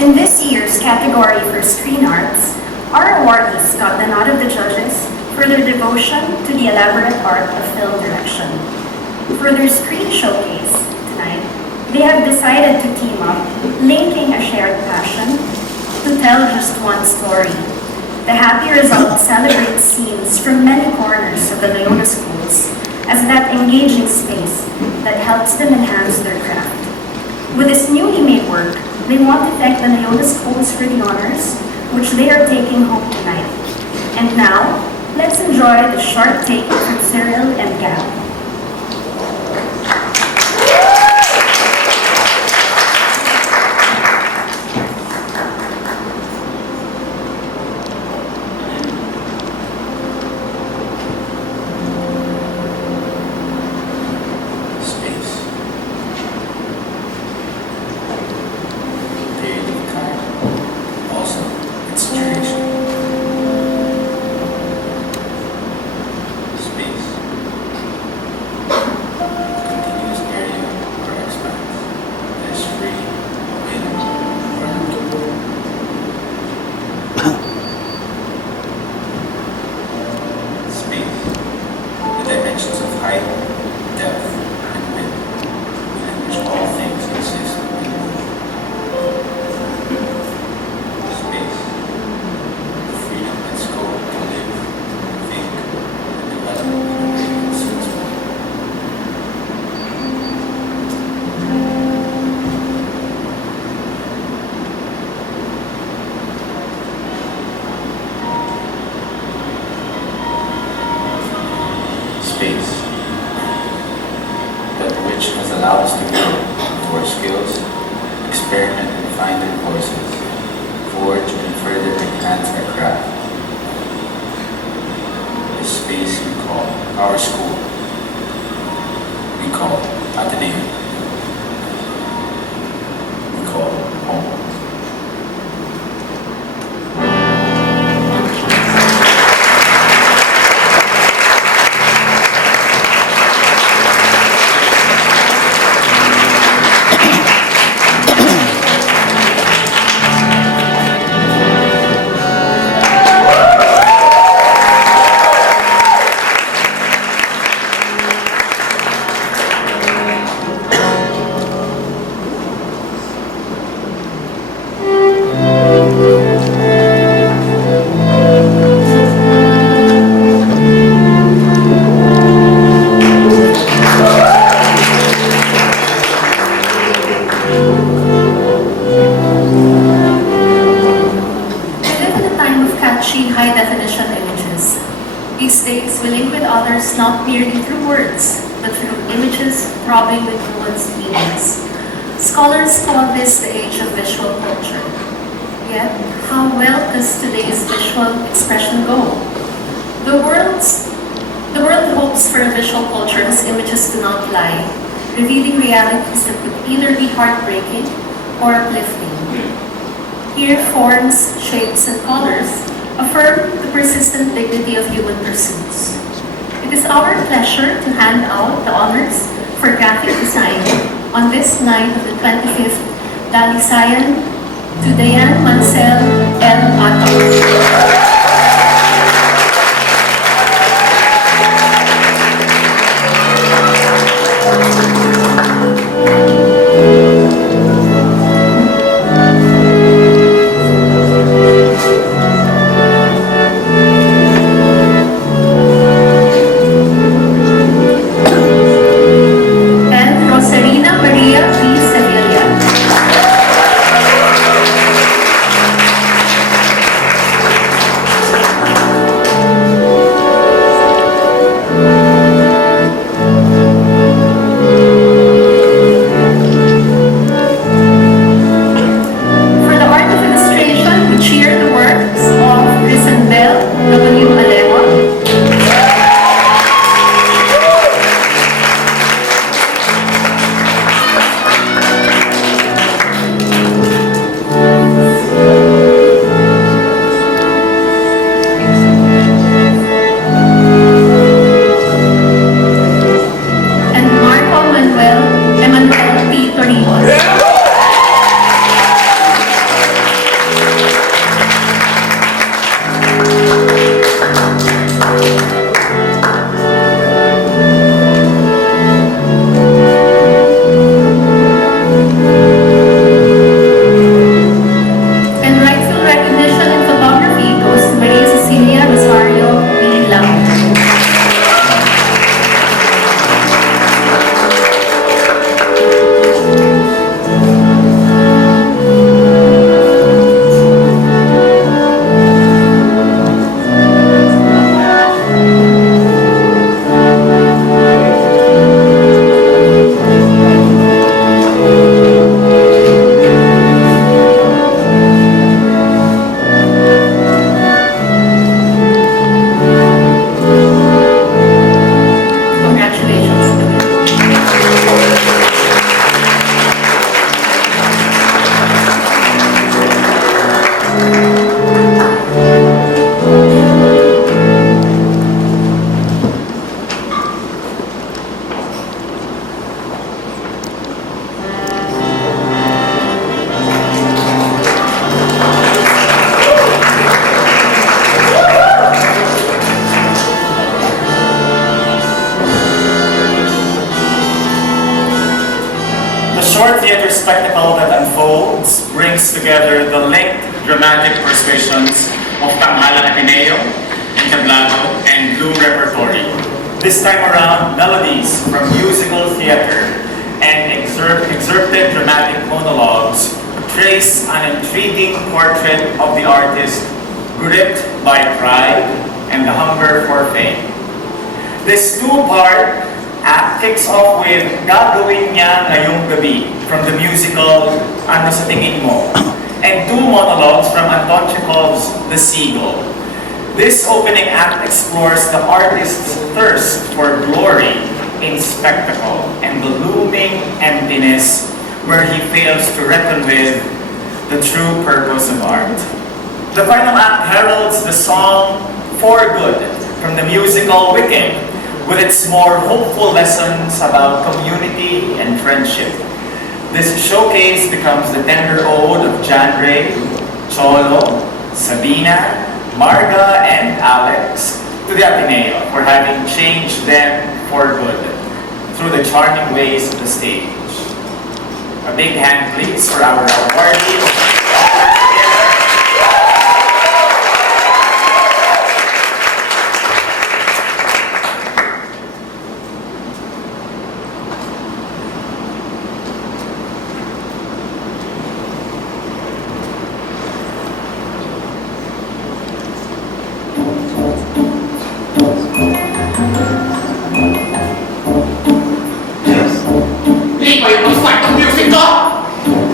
In this year's category for screen arts, our awardees got the nod of the judges for their devotion to the elaborate art of film direction. For their screen showcase tonight, they have decided to team up, linking a shared passion to tell just one story. The happy result celebrates scenes from many corners of the Loyola schools as that engaging space that helps them enhance their craft. With this newly made work, they want to thank the Loyola schools for the honors, which they are taking home tonight. And now, let's enjoy the short take from Cyril and Gab. Allow us to grow into our skills, experiment and find their voices, forge and further enhance our craft. This space we call our school, we call Ateneo. ages throbbing with nuanced meanings. Scholars call this the age of visual culture. Yet, how well does today's visual expression go? The world hopes for a visual culture whose images do not lie, revealing realities that could either be heartbreaking or uplifting. Here, forms, shapes, and colors affirm the persistent dignity of human pursuits. It is our pleasure to hand out the honors for graphic design on this night of the 25th Dalisayan to Dayan Mansell L. Matos. short theater spectacle that unfolds brings together the linked dramatic persuasions of Tanghalang Ateneo, Entablado, and Bloom Repertory. This time around, melodies from musical theater and excerpted dramatic monologues trace an intriguing portrait of the artist gripped by pride and the hunger for fame. This two-part act kicks off with Gagawin Niya Ngayong Gabi from the musical Ano Sa Tingin Mo, and two monologues from Anton Chekhov's The Seagull. This opening act explores the artist's thirst for glory in spectacle and the looming emptiness where he fails to reckon with the true purpose of art. The final act heralds the song For Good from the musical Wicked, with its more hopeful lessons about community and friendship. This showcase becomes the tender ode of John Ray, Cholo, Sabina, Marga, and Alex to the Ateneo for having changed them for good through the charming ways of the stage. A big hand please for our awardees.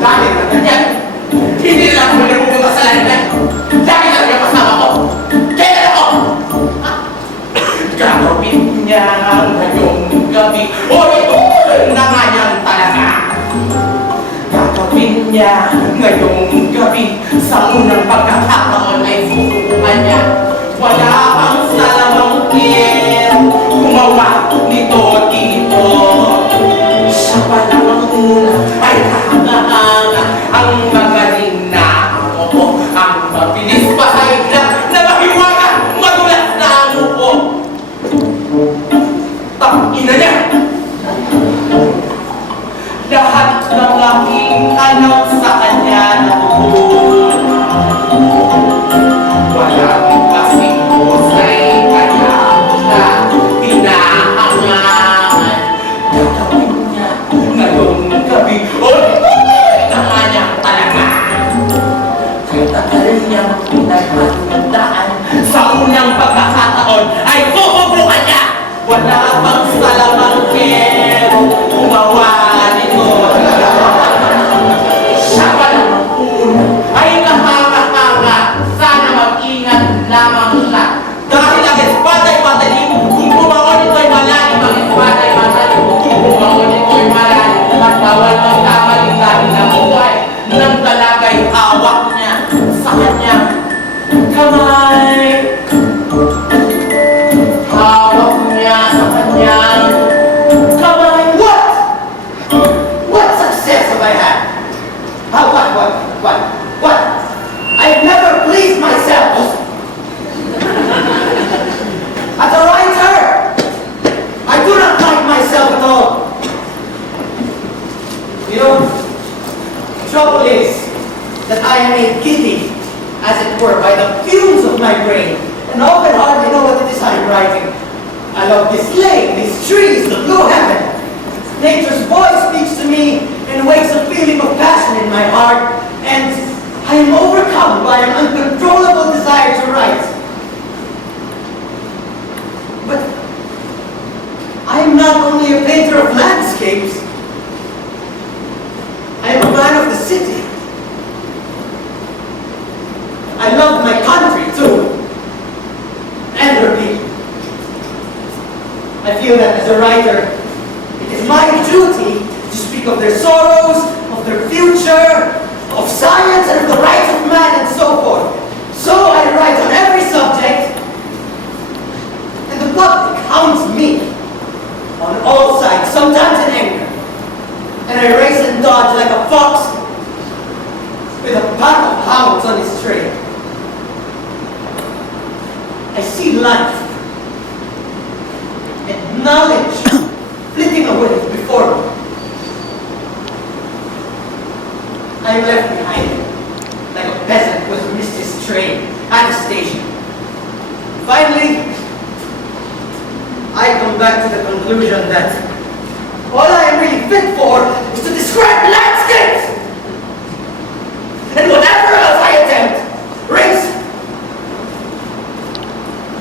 ugali na ganyan. Hindi lang ako nagpupunta sa landan. Lagi talaga kasama ko. Kailan ako? Gagawin niya ngayong gabi. O ituloy na nga niyan talaga. Gagawin niya ngayong gabi. Sa unang pagkakataon ay susubukan niya. Wala kang salamangkin. Gumawa nito dito. Siya pa lang ang una ay kahanga-hanga. Ang magaling na ako. Ang mabilis pa sa iglap na mahiwaga. Madulas na ang upo. Tangina niya! Lahat ng aking anak sa kanya natutunan. Walang kasing husay kaya na hinahangaan. Gagawin niya ngayong gabi. O na nga niya talaga. Kaya tagal niyang pinagmatandaan sa unang pagkakataon ay susubukan niya. Wala bang salamangkin gumawa nito. Siya pa lang ang una ay kahanga-hanga. Sana mag-ingat lamang siya. Dahil ang espada'y matalim, kung bumaon ito'y malalim. Ang espada'y matalim, kung bumaon ito'y malalim. At bawal magkamaling dahil na buhay ng talaga'y hawak niya sa kanyang kamay. Hawak niya sa kanyang kamay. What success have I had? What? I've never pleased myself. As a writer, I do not like myself at all. You know, the trouble is that I am made giddy, as it were, by the fumes of my brain, and often hardly know what it is I am writing. I love this lake, these trees, the blue heaven. Nature's voice speaks to me and wakes a feeling of passion in my heart, and I am overcome by an uncontrollable desire to write. But I am not only a painter of landscapes, I am a man of the city. I love my country too, and her people. I feel that as a writer, it is my duty to speak of their sorrows, of their future, of science and of the rights of man and so forth. So I write on every subject, and the public hounds me on all sides, sometimes in anger. And I race and dodge like a fox with a pack of hounds on his trail. I see life and knowledge flitting away before me. I am left behind like a peasant who has missed his train at a station. Finally, I come back to the conclusion that all I am really fit for is to describe landscapes! And whatever else I attempt rings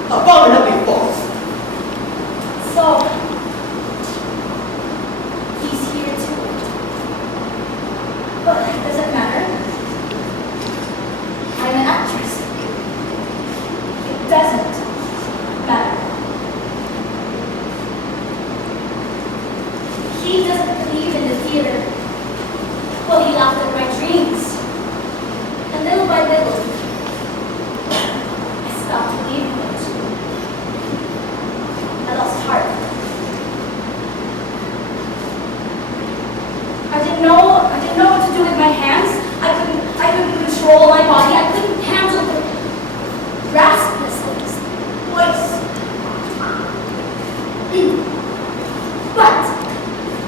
abominably false. So, he's here too. But does it matter? I'm an actress. It doesn't matter. He doesn't believe in the theater. Well, he laughed at my dreams. And little by little, I stopped believing it too. I lost heart. I didn't know what to do with my hands. I couldn't control my body. I couldn't handle the raspiness of his voice. But,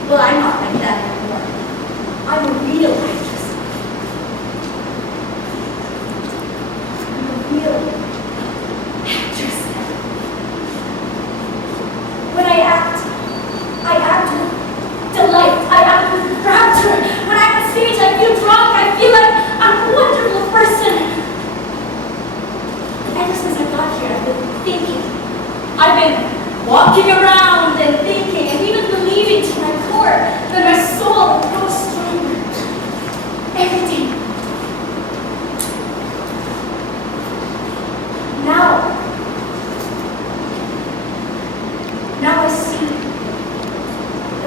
well, I'm not like that anymore. I'm a real actress. I'm a real actress. When I act with delight. I act with rapture. When I'm on stage, I feel drunk. I feel like I'm a wonderful person. Ever since I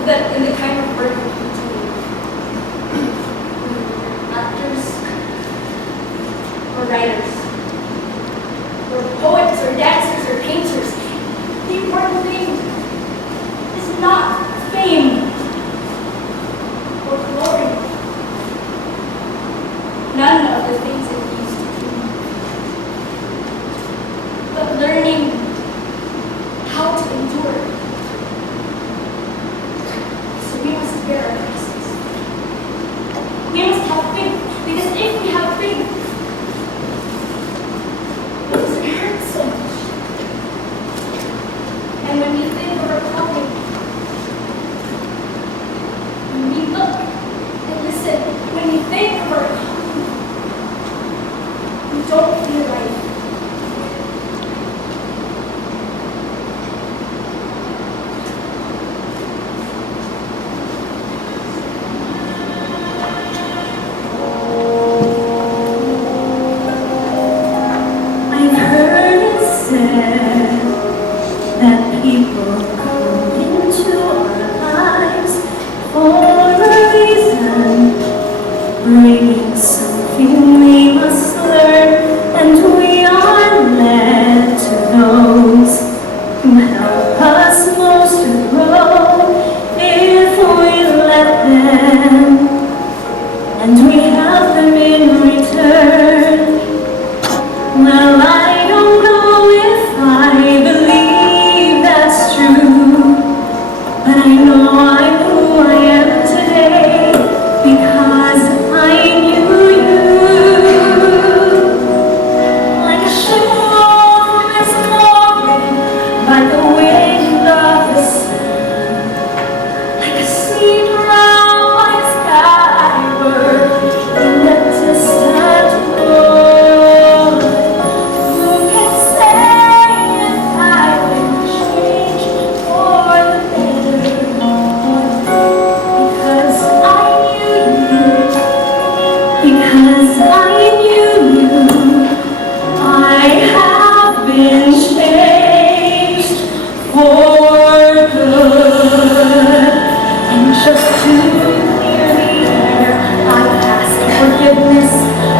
that in the kind of work that we do, actors or writers, or poets or dancers or painters, the important thing is not fame or glory. None of the things that we used to do. But learning how to endure. So we must bear our crosses. We must have faith, because if we have faith, it doesn't hurt so much. And when we think of our calling, when we look and listen, when we think of our calling, we don't feel like I've heard it said that people come into our lives for a reason, bringing something we must learn, and we are led to those who help us most to grow if we let them, and we have them in return. Well, I don't know if I believe that's true, but I know I'm who I am today because I knew you. Like a ship always moving by the wind of the sun, like a sea drowned by the skyward in the distant world. Who can say if I will change for the better? Because I knew you, I have been changed for good. And just to clear the air, I ask forgiveness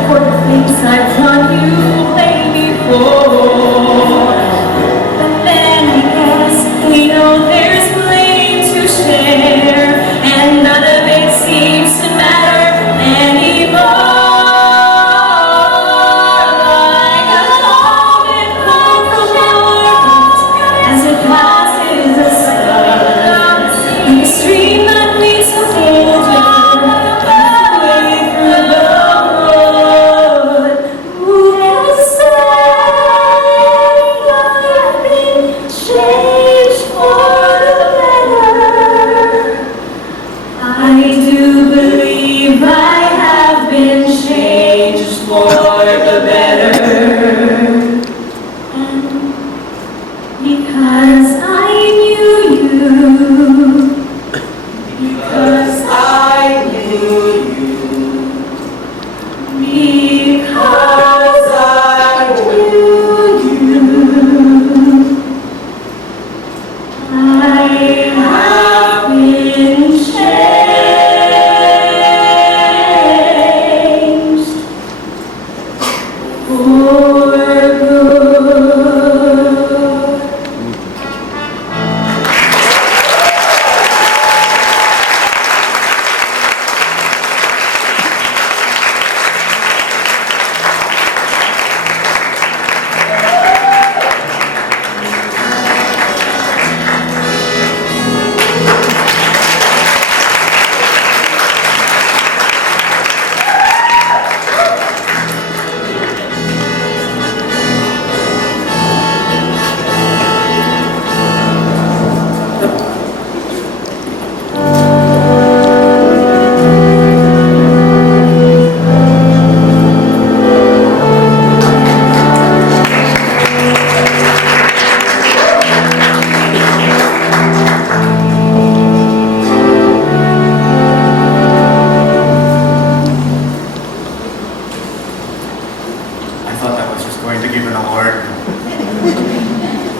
for the things I've done you way before. But then we guess we know there's blame to share, and none of it seems to matter anymore. Like a moment gone from our as it passes the sun, in the stream that leads to hold way through the wood. Who can say I've been changed for the better? I do believe I have been changed for the better. And because I knew you, because I knew you, because I knew you, I have been changed for good.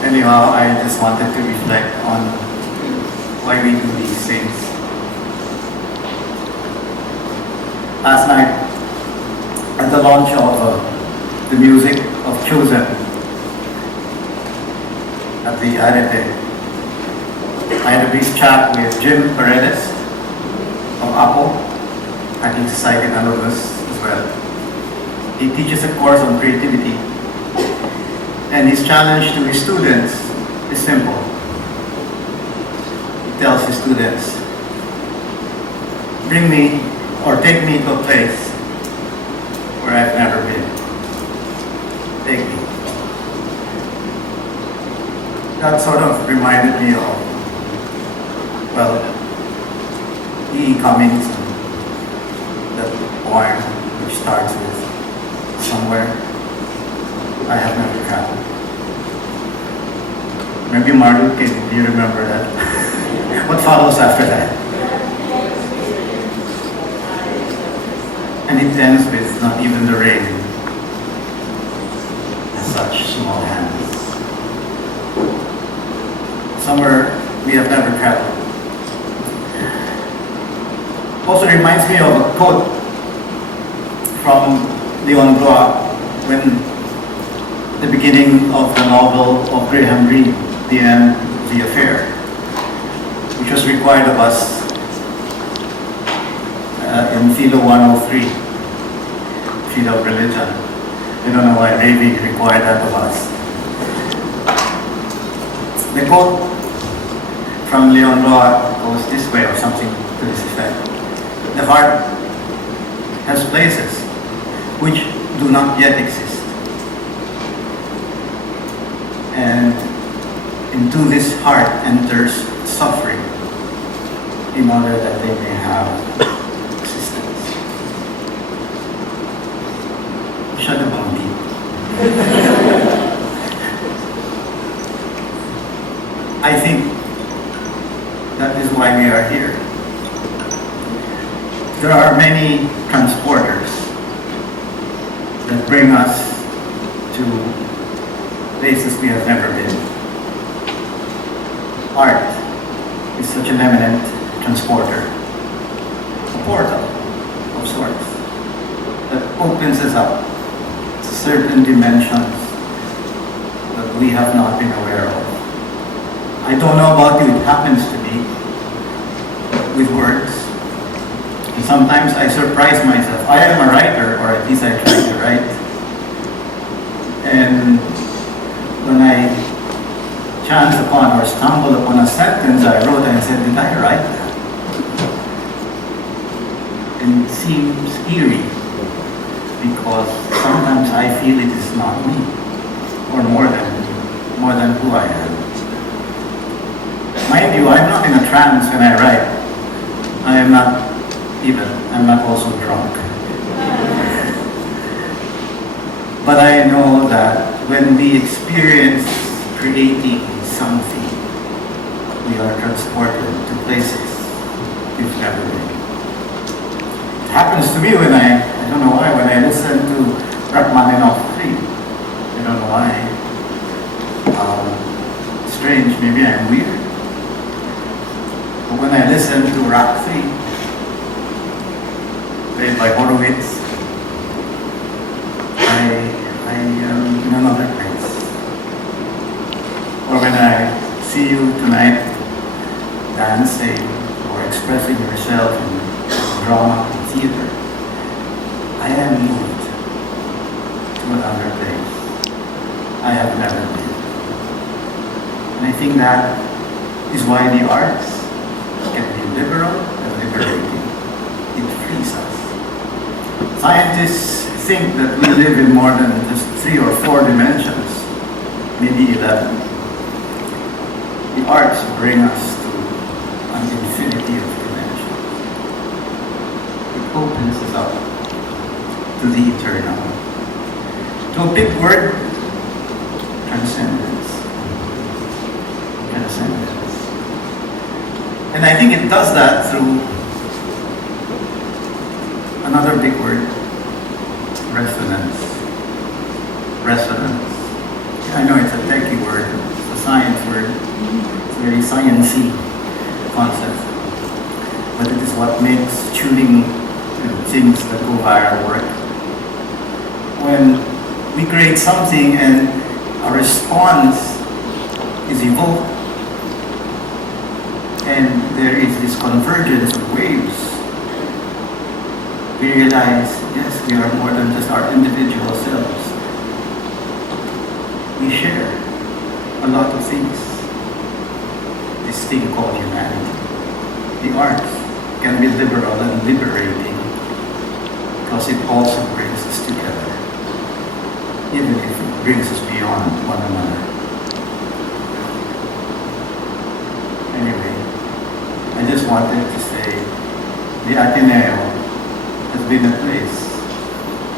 Anyhow, I just wanted to reflect on why we do these things. last night at the launch of the music of Chosen at the Ateneo. I had a brief chat with Jim Paredes of Apple, and he's cited none of us as well. He teaches a course on creativity, and his challenge to his students is simple. He tells his students, bring me or take me to a place where I've never been. Take me. That sort of reminded me of, well, E. Cummings, that poem which starts with somewhere I have never traveled. Maybe Martin, do you remember that? What follows after that? And it ends with not even the rain has such small hands. Somewhere we have never traveled. Also reminds me of a quote from Loyola when the beginning of the novel of Graham Greene, The End of the Affair, which was required of us in Philo 103, Philo of Religion. I don't know why Navy required that of us. The quote from Leon Loyola goes this way, or something to this effect. The heart has places which do not yet exist. And into this heart enters suffering in order that they may have existence. Masyado bang deep? I think that is why we are here. There are many transporters that bring us to places we have never been. Art is such an eminent transporter, a portal of sorts that opens us up to certain dimensions that we have not been aware of. I don't know about you, it happens to me with words. And sometimes I surprise myself. I am a writer, or at least I try to write. And when I chance upon or stumble upon a sentence I wrote, I said, did I write that? And it seems eerie because sometimes I feel it is not me, or more than who I am. Mind you, I'm not in a trance when I write. I'm not also drunk. But I know that when we experience creating something, we are transported to places we've never been. It happens to me when I don't know why, when I listen to Rachmaninoff 3. I don't know why. Strange, maybe I'm weird. But when I listen to Rach 3, played by Horowitz, I am in another place. Or when I see you tonight dancing or expressing yourself in drama and theater, I am moved to another place I have never been. And I think that is why the arts can be liberal and liberating. It frees us. Scientists think that we live in more than just 3 or 4 dimensions, maybe 11. The arts bring us to an infinity of dimensions. It opens us up to the eternal. To a big word, transcendence. Transcendence. And I think it does that through another big word, resonance. Resonance. I know it's a techie word, it's a science word, it's a very sciencey concept, but it is what makes tuning things that go viral work. When we create something and a response is evoked, and there is this convergence of waves, we realize, yes, we are more than just our individual selves. We share a lot of things. This thing called humanity. The arts can be liberal and liberating because it also brings us together, even if it brings us beyond one another. Anyway, I just wanted to say the Ateneo has been a place,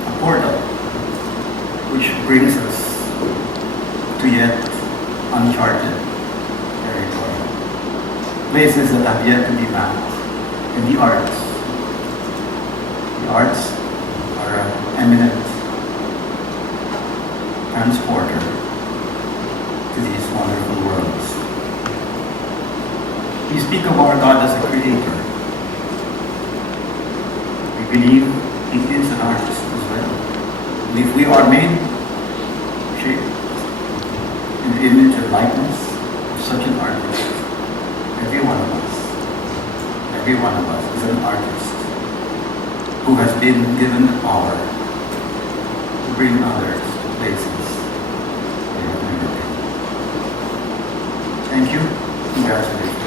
a portal, which brings us to yet uncharted territory. Places that have yet to be mapped. And the arts are an eminent transporter to these wonderful worlds. We speak of our God as a creator. We believe He is an artist as well. And if we are made, shaped in the image and likeness of such an artist, every one of us is an artist who has been given the power to bring others to places they have never been. Thank you. Congratulations.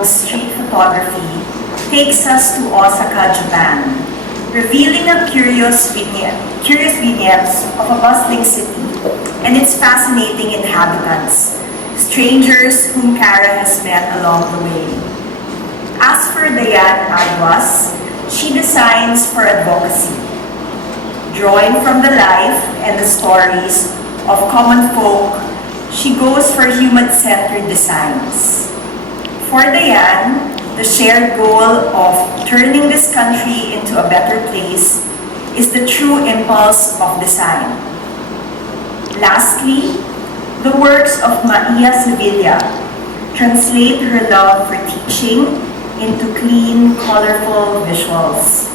Street photography takes us to Osaka, Japan, revealing a curious vignettes of a bustling city and its fascinating inhabitants, strangers whom Kara has met along the way. As for Diane Aguas, she designs for advocacy, drawing from the life and the stories of common folk. She goes for human-centered designs. For Diane, the shared goal of turning this country into a better place is the true impulse of design. Lastly, the works of Maia Sevilla translate her love for teaching into clean, colorful visuals.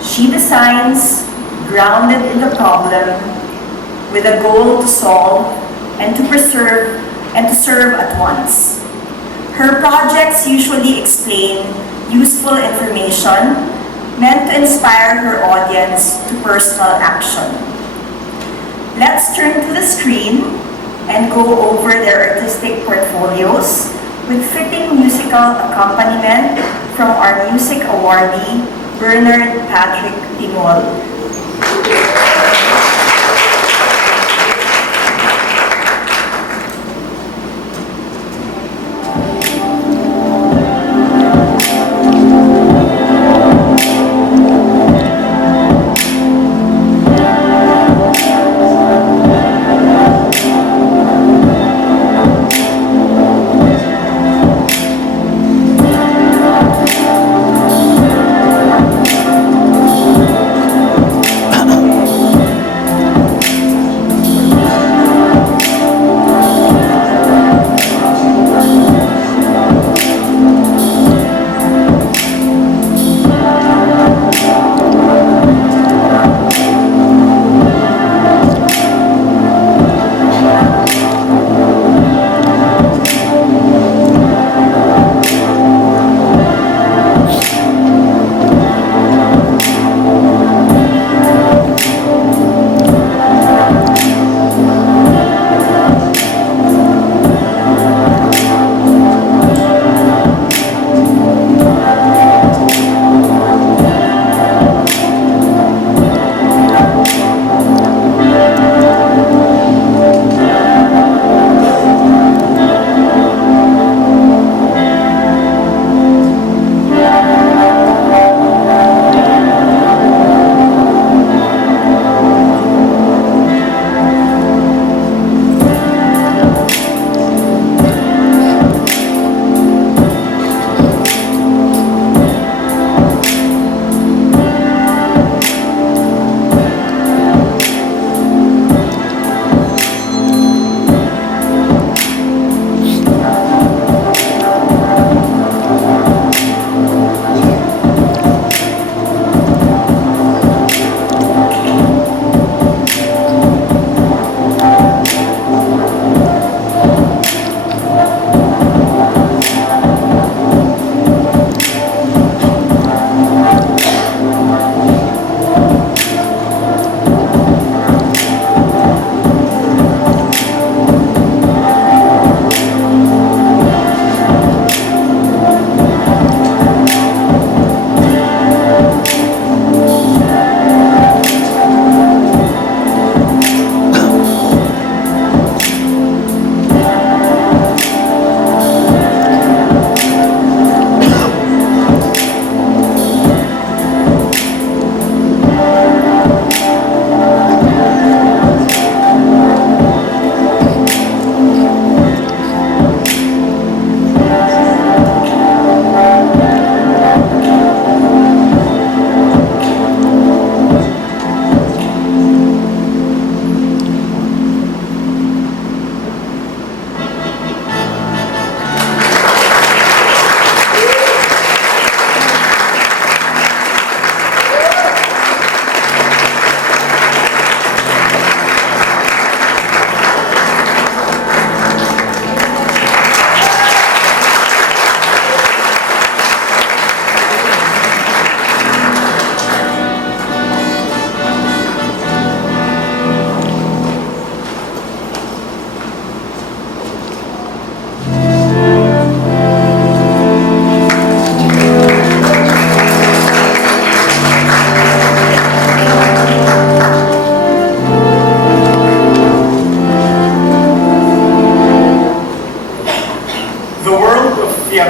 She designs grounded in the problem with a goal to solve and to preserve and to serve at once. Her projects usually explain useful information meant to inspire her audience to personal action. Let's turn to the screen and go over their artistic portfolios with fitting musical accompaniment from our music awardee, Bernard Patrick Tingol.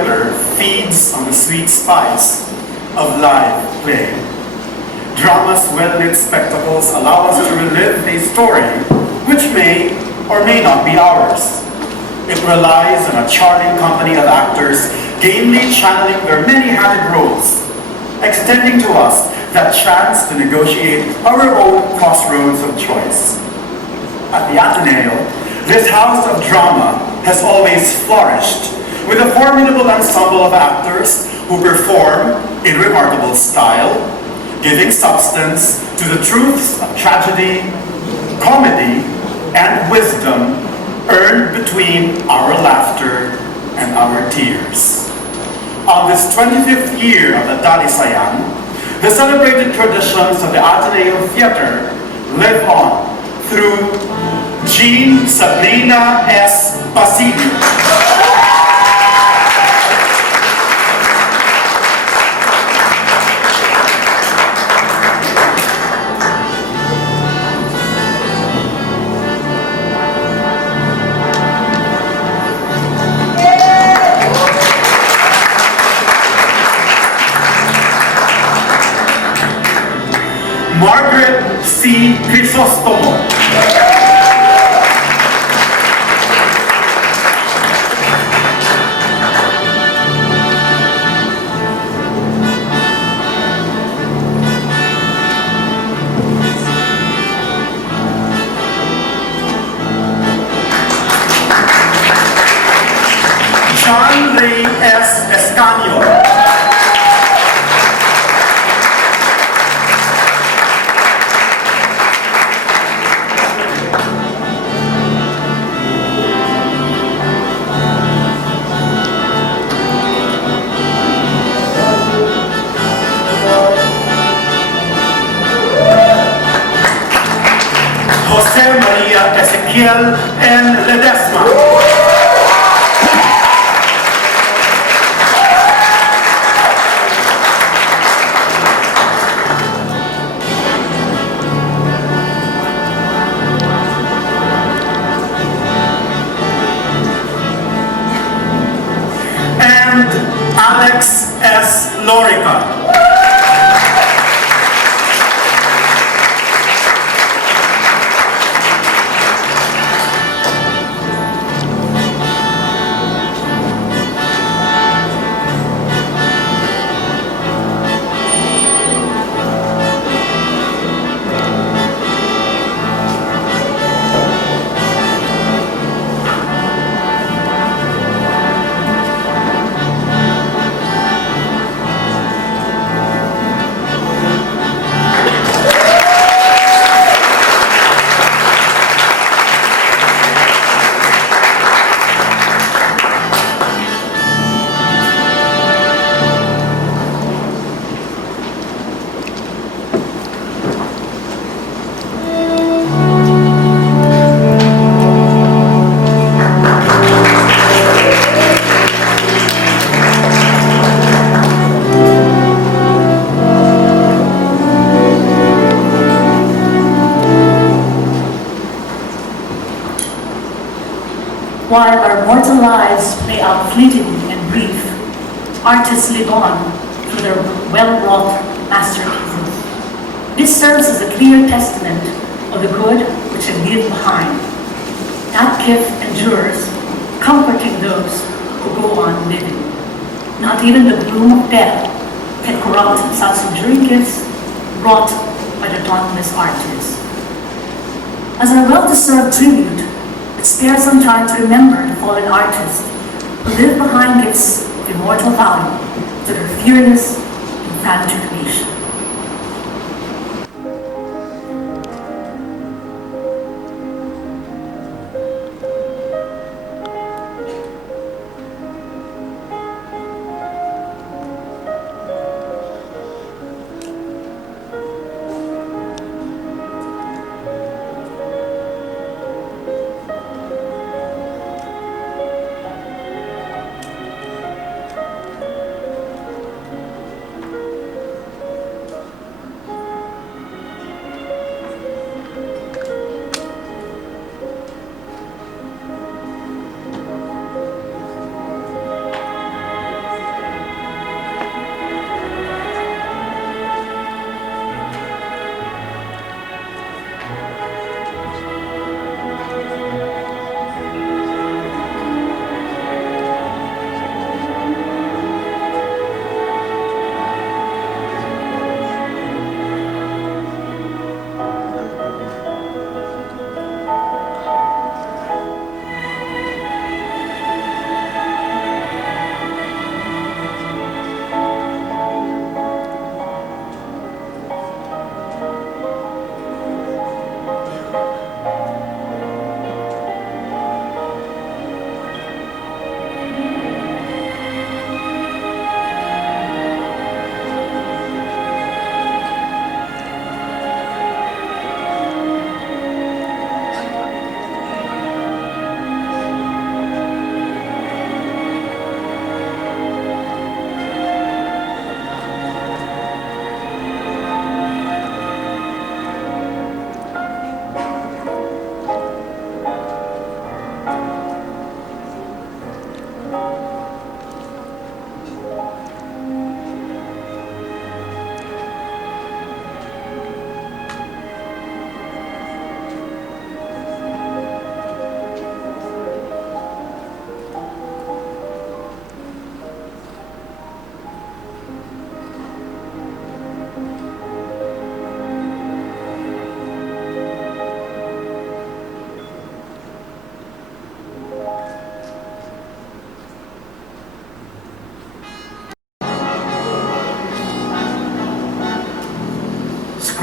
theater feeds on the sweet spice of live play. Drama's well-lit spectacles allow us to relive a story which may or may not be ours. It relies on a charming company of actors gamely channeling their many-hatted roles, extending to us that chance to negotiate our own crossroads of choice. At the Ateneo, this house of drama has always flourished with a formidable ensemble of actors who perform in remarkable style, giving substance to the truths of tragedy, comedy, and wisdom earned between our laughter and our tears. On this 25th year of the Dalisayan, the celebrated traditions of the Ateneo Theater live on through Jean Sabrina S. Basilio. Margaret C. Crisostomo. John Ray S. Escanio. Jose Maria Ezequiel N. Ledesma. And Alex S. Lorica. While our mortal lives play out fleetingly and brief, artists live on through their well-wrought masterpieces. This serves as a clear testament of the good which they leave behind. That gift endures, comforting those who go on living. Not even the gloom of death can corrupt such enduring gifts wrought by the dauntless artist. As a well-deserved tribute, let's spare some time to remember the fallen artists who live behind gifts of immortal value to their fearless, infantry creation.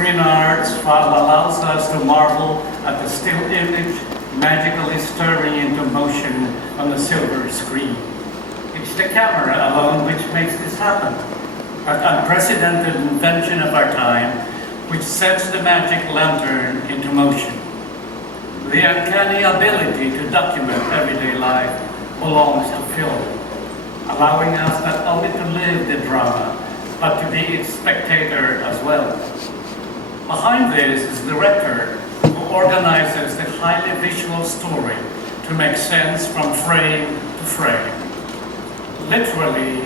screen arts allows us to marvel at the still image magically stirring into motion on the silver screen. It's the camera alone which makes this happen. An unprecedented invention of our time, which sets the magic lantern into motion. The uncanny ability to document everyday life belongs to film, allowing us not only to live the drama, but to be its spectator as well. Behind this is the director who organizes the highly visual story to make sense from frame to frame. Literally,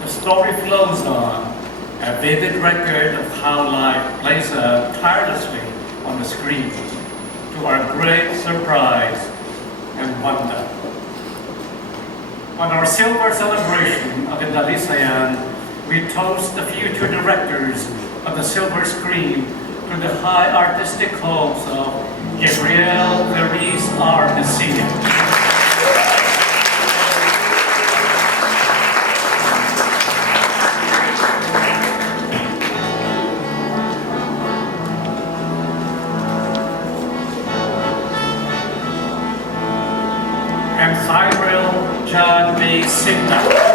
the story flows on, a vivid record of how life plays out tirelessly on the screen, to our great surprise and wonder. On our silver celebration of the Dalisayan, we toast the future directors of the silver screen to the high artistic hopes of Gabriel Clarice R. Messina. And Cyril John B. Sinta.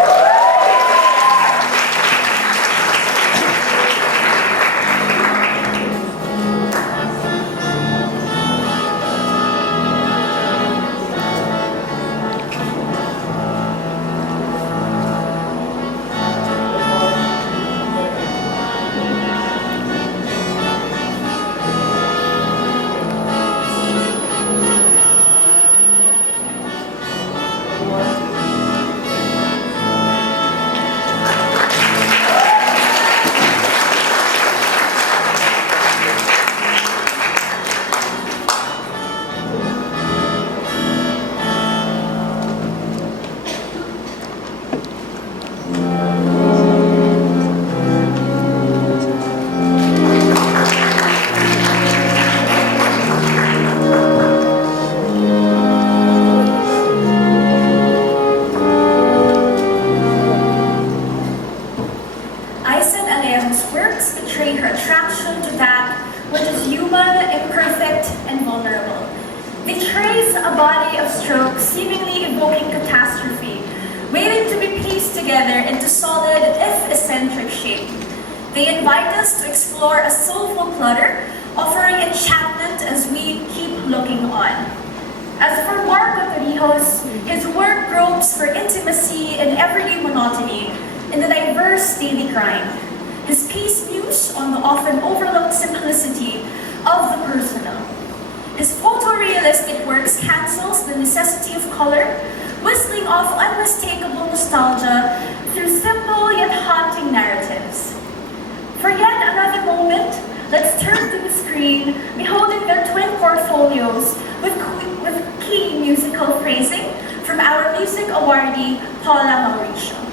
works betray her attraction to that which is human, imperfect, and vulnerable. They trace a body of stroke seemingly evoking catastrophe, waiting to be pieced together into solid, if eccentric shape. They invite us to explore a soulful clutter, offering enchantment as we keep looking on. As for Marco Torrijos, his work gropes for intimacy in everyday monotony, in the diverse daily grind. His piece muse on the often overlooked simplicity of the personal. His photorealistic works cancels the necessity of color, whistling off unmistakable nostalgia through simple yet haunting narratives. For yet another moment, let's turn to the screen, beholding their twin portfolios with key musical phrasing from our music awardee, Paula Mauricio.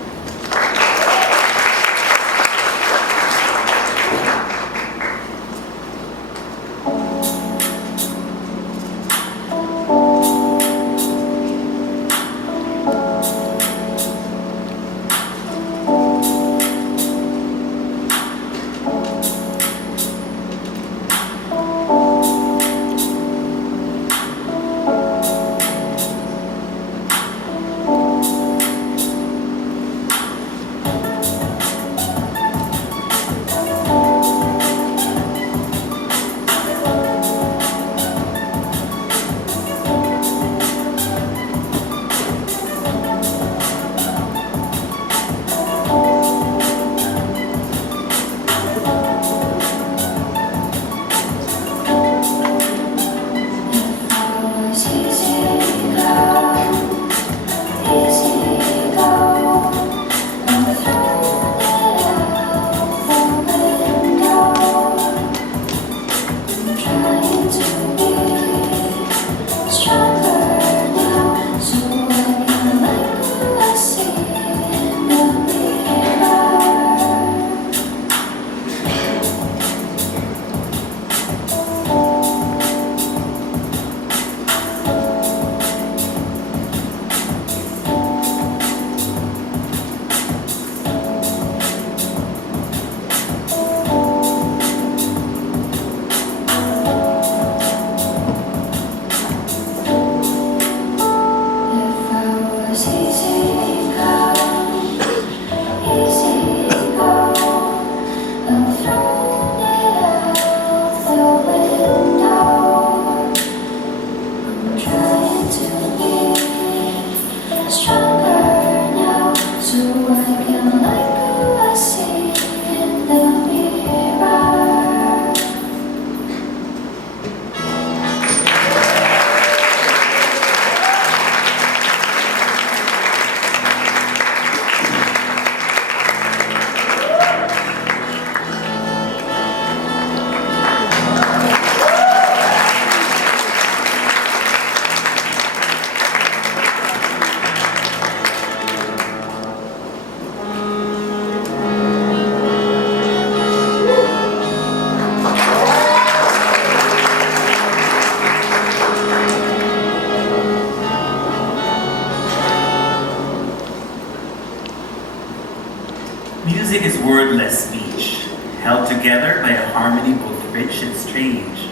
Music is wordless speech, held together by a harmony both rich and strange.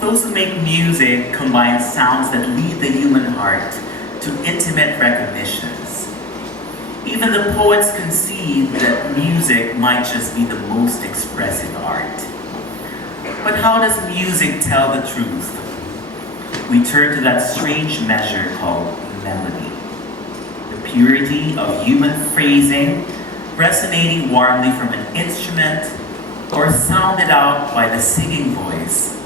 Those who make music combine sounds that lead the human heart to intimate recognitions. Even the poets concede that music might just be the most expressive art. But how does music tell the truth? We turn to that strange measure called melody. The purity of human phrasing resonating warmly from an instrument or sounded out by the singing voice.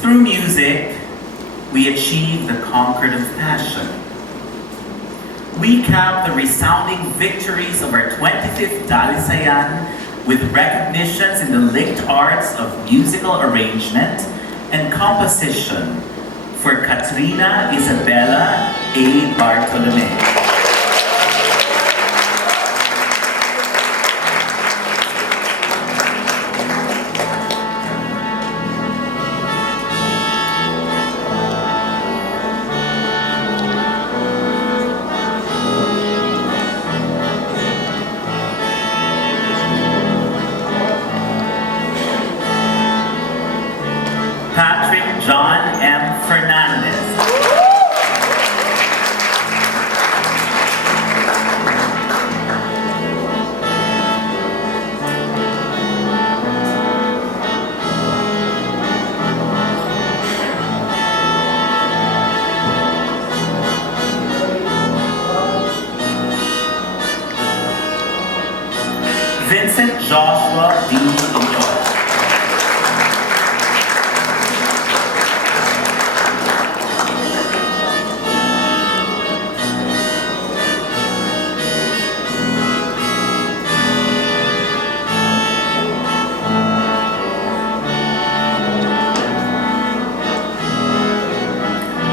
Through music, we achieve the concord of passion. We cap the resounding victories of our 25th Dalisayan with recognitions in the linked arts of musical arrangement and composition for Katrina Isabella A. Bartolome. John M. Fernandez. Vincent Joshua D. Loyola.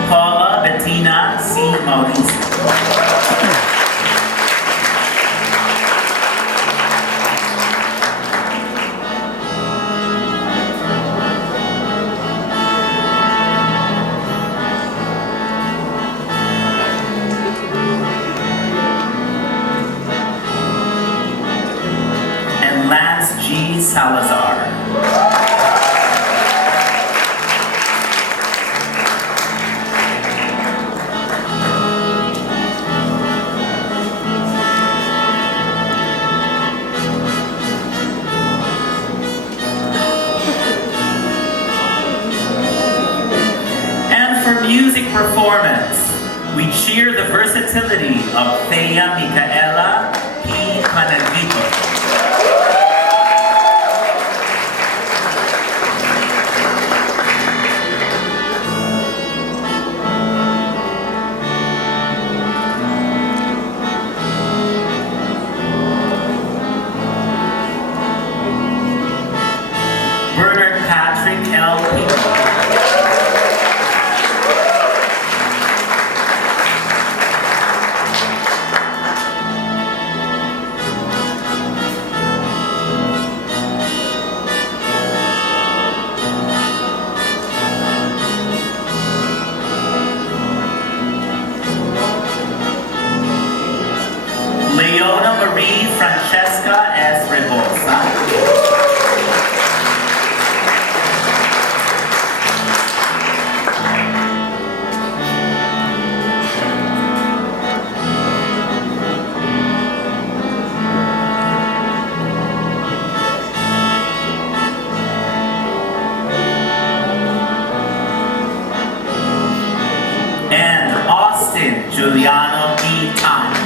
Paula Bettina C. Mauricio. And Lance G. Salazar. For music performance, we cheer the versatility of Thea Micaela P. Panagito. Bernard Patrick L. P. Loyola Marie Francesca S. Rebosa. And Austin Giuliano E. Time.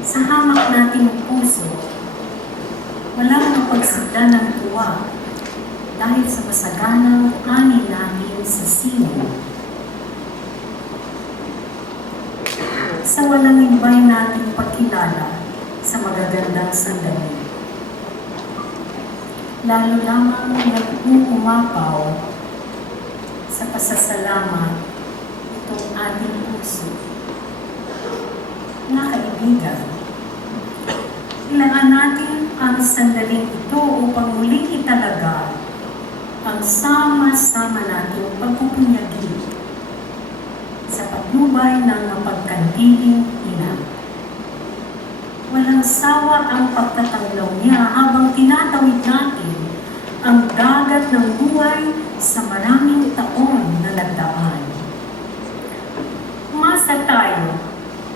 Sa hamak nating puso, walang mapagsigla ng tuwa dahil sa masaganang ani namin sa sino. Sa walang imbay nating pagkilala sa magagandang sandali. Lalo lamang nag-uumapaw sa pasasalamat itong ating puso. Mga kaibigan, ilaan natin ang sandaling ito upang muling italaga ang sama-sama nating pagpupunyagi sa patnubay ng mapagkantiling ina. Walang sawa ang pagtatanglaw niya habang tinatawid natin ang dagat ng buhay sa maraming taon na nagdaan. Umasa tayo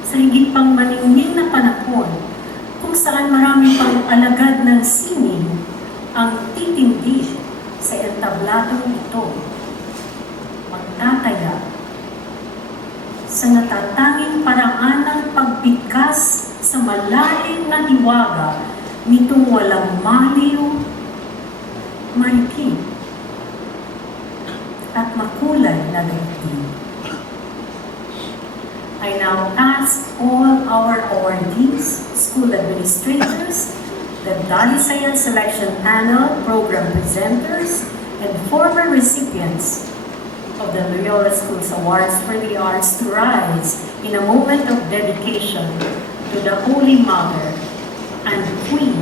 sa higit pang maningning na panahon kung saan marami pang alagad ng sining ang titindi sa entabladong ito. Magtataya sa natatanging paraan ng pagbigkas sa malalim na hiwaga nitong walang maliw, marikit, at makulay na daigdig. I now ask all our awardees, school administrators, the Dalisayan Selection Panel, program presenters, and former recipients of the Loyola Schools Awards for the Arts to rise in a moment of dedication to the Holy Mother and Queen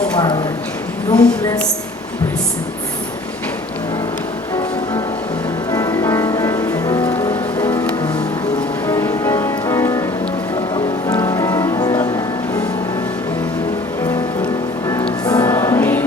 of our noblest pursuits. Kami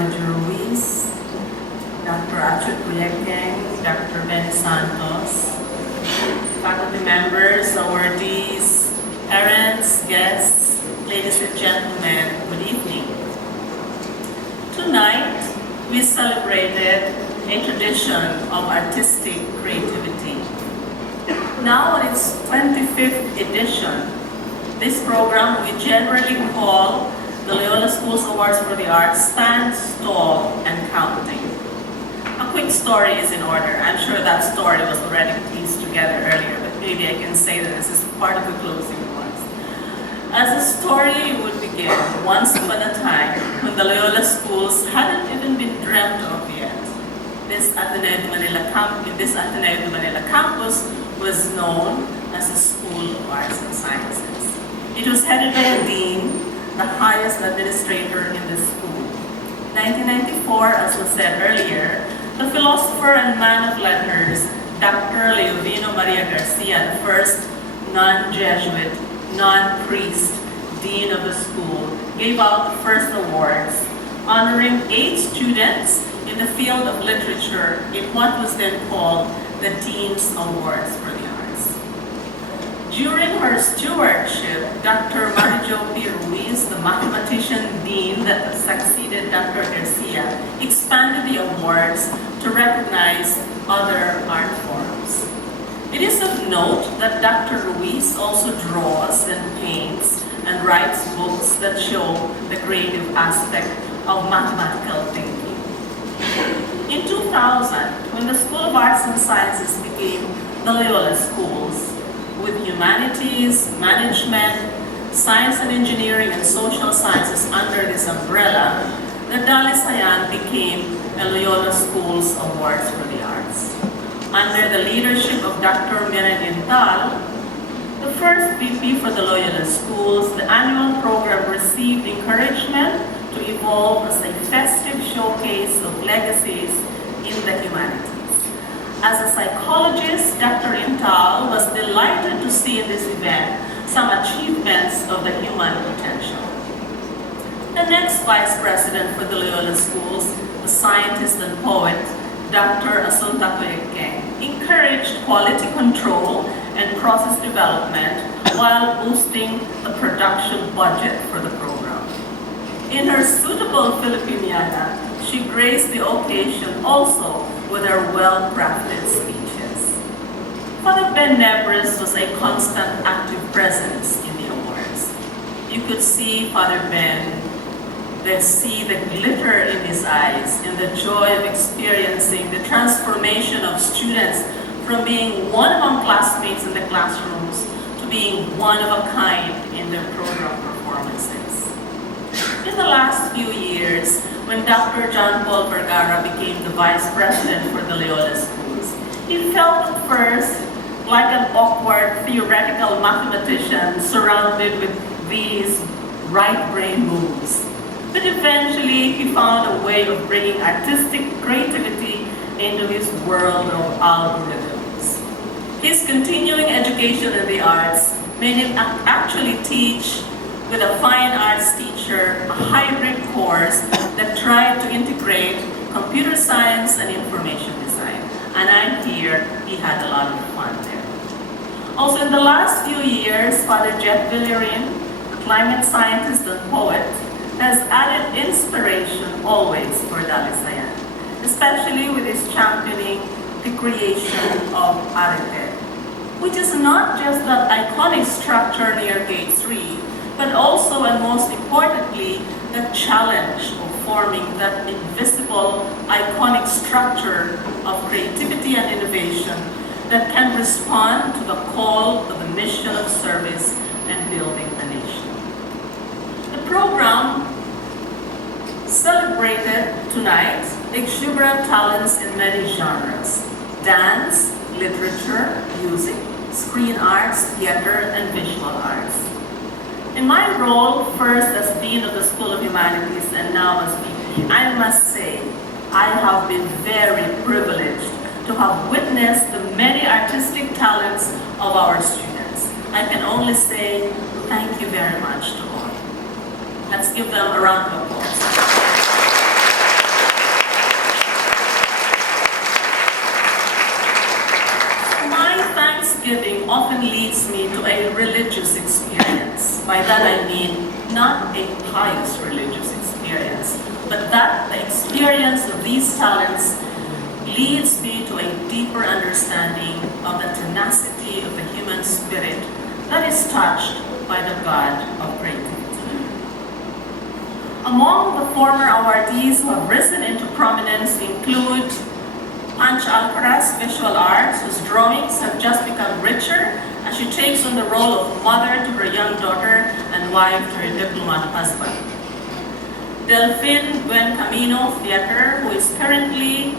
Manager Ruiz, Dr. Achut Kuyekeng, Dr. Ben Santos, faculty members, awardees, parents, guests, ladies and gentlemen, good evening. Tonight, we celebrated a tradition of artistic creativity. Now on its 25th edition, this program we generally call the Loyola Schools Awards for the Arts stands tall and counting. A quick story is in order. I'm sure that story was already pieced together earlier, but maybe I can say that this is part of the closing remarks. As the story would begin, once upon a time, when the Loyola schools hadn't even been dreamt of yet, this Ateneo de Manila campus was known as the School of Arts and Sciences. It was headed by a dean, the highest administrator in the school. 1994, as was said earlier, the philosopher and man of letters, Dr. Leovino Maria Garcia, the first non-Jesuit, non-priest dean of the school, gave out the first awards, honoring 8 students in the field of literature in what was then called the Dean's Awards for the Arts. During her stewardship, Dr. Marijo P. Ruiz, the mathematician dean that succeeded Dr. Garcia, expanded the awards to recognize other art forms. It is of note that Dr. Ruiz also draws and paints and writes books that show the creative aspect of mathematical thinking. In 2000, when the School of Arts and Sciences became the Loyola Schools, with humanities, management, science and engineering, and social sciences under this umbrella, the Dalisayan became a Loyola Schools Awards for the Arts. Under the leadership of Dr. Tal, the first VP for the Loyola Schools, the annual program received encouragement to evolve as a festive showcase of legacies in the humanities. As a psychologist, Dr. Tal was delighted to see in this event some achievements of the human potential. The next vice president for the Loyola Schools, the scientist and poet, Dr. Achut Kuyekeng, encouraged quality control and process development while boosting the production budget for the program. In her suitable Filipiniana, she graced the occasion also with her well-crafted speeches. Father Ben Nebres was a constant active presence in the awards. You could see Father Ben, see the glitter in his eyes and the joy of experiencing the transformation of students from being one among classmates in the classrooms to being one of a kind in their program performances. In the last few years, when Dr. John Paul Vergara became the vice president for the Loyola Schools, he felt at first like an awkward theoretical mathematician surrounded with these right brain moves. But eventually, he found a way of bringing artistic creativity into his world of algorithms. His continuing education in the arts made him actually teach with a fine arts teacher a hybrid course that tried to integrate computer science and information design. And I hear he had a lot of fun there. Also in the last few years, Father Jeff Villarin, climate scientist and poet, has added inspiration always for Dalisayan, especially with his championing the creation of Arete, which is not just that iconic structure near Gate 3, but also and most importantly, the challenge of forming that invisible, iconic structure of creativity and innovation that can respond to the call of the mission of service and building a nation. The program celebrated tonight exuberant talents in many genres: dance, literature, music, screen arts, theater, and visual arts. In my role, first as Dean of the School of Humanities and now as VP, I must say I have been very privileged to have witnessed the many artistic talents of our students. I can only say thank you very much to all. Let's give them a round of applause. leads me to a religious experience. By that I mean not a pious religious experience, but that the experience of these talents leads me to a deeper understanding of the tenacity of the human spirit that is touched by the God of creativity. Among the former awardees who have risen into prominence include Panch Alcaraz Visual Arts, whose drawings have just become richer as she takes on the role of mother to her young daughter and wife to her diplomat husband. Delphine Gwen Camino Theatre, who is currently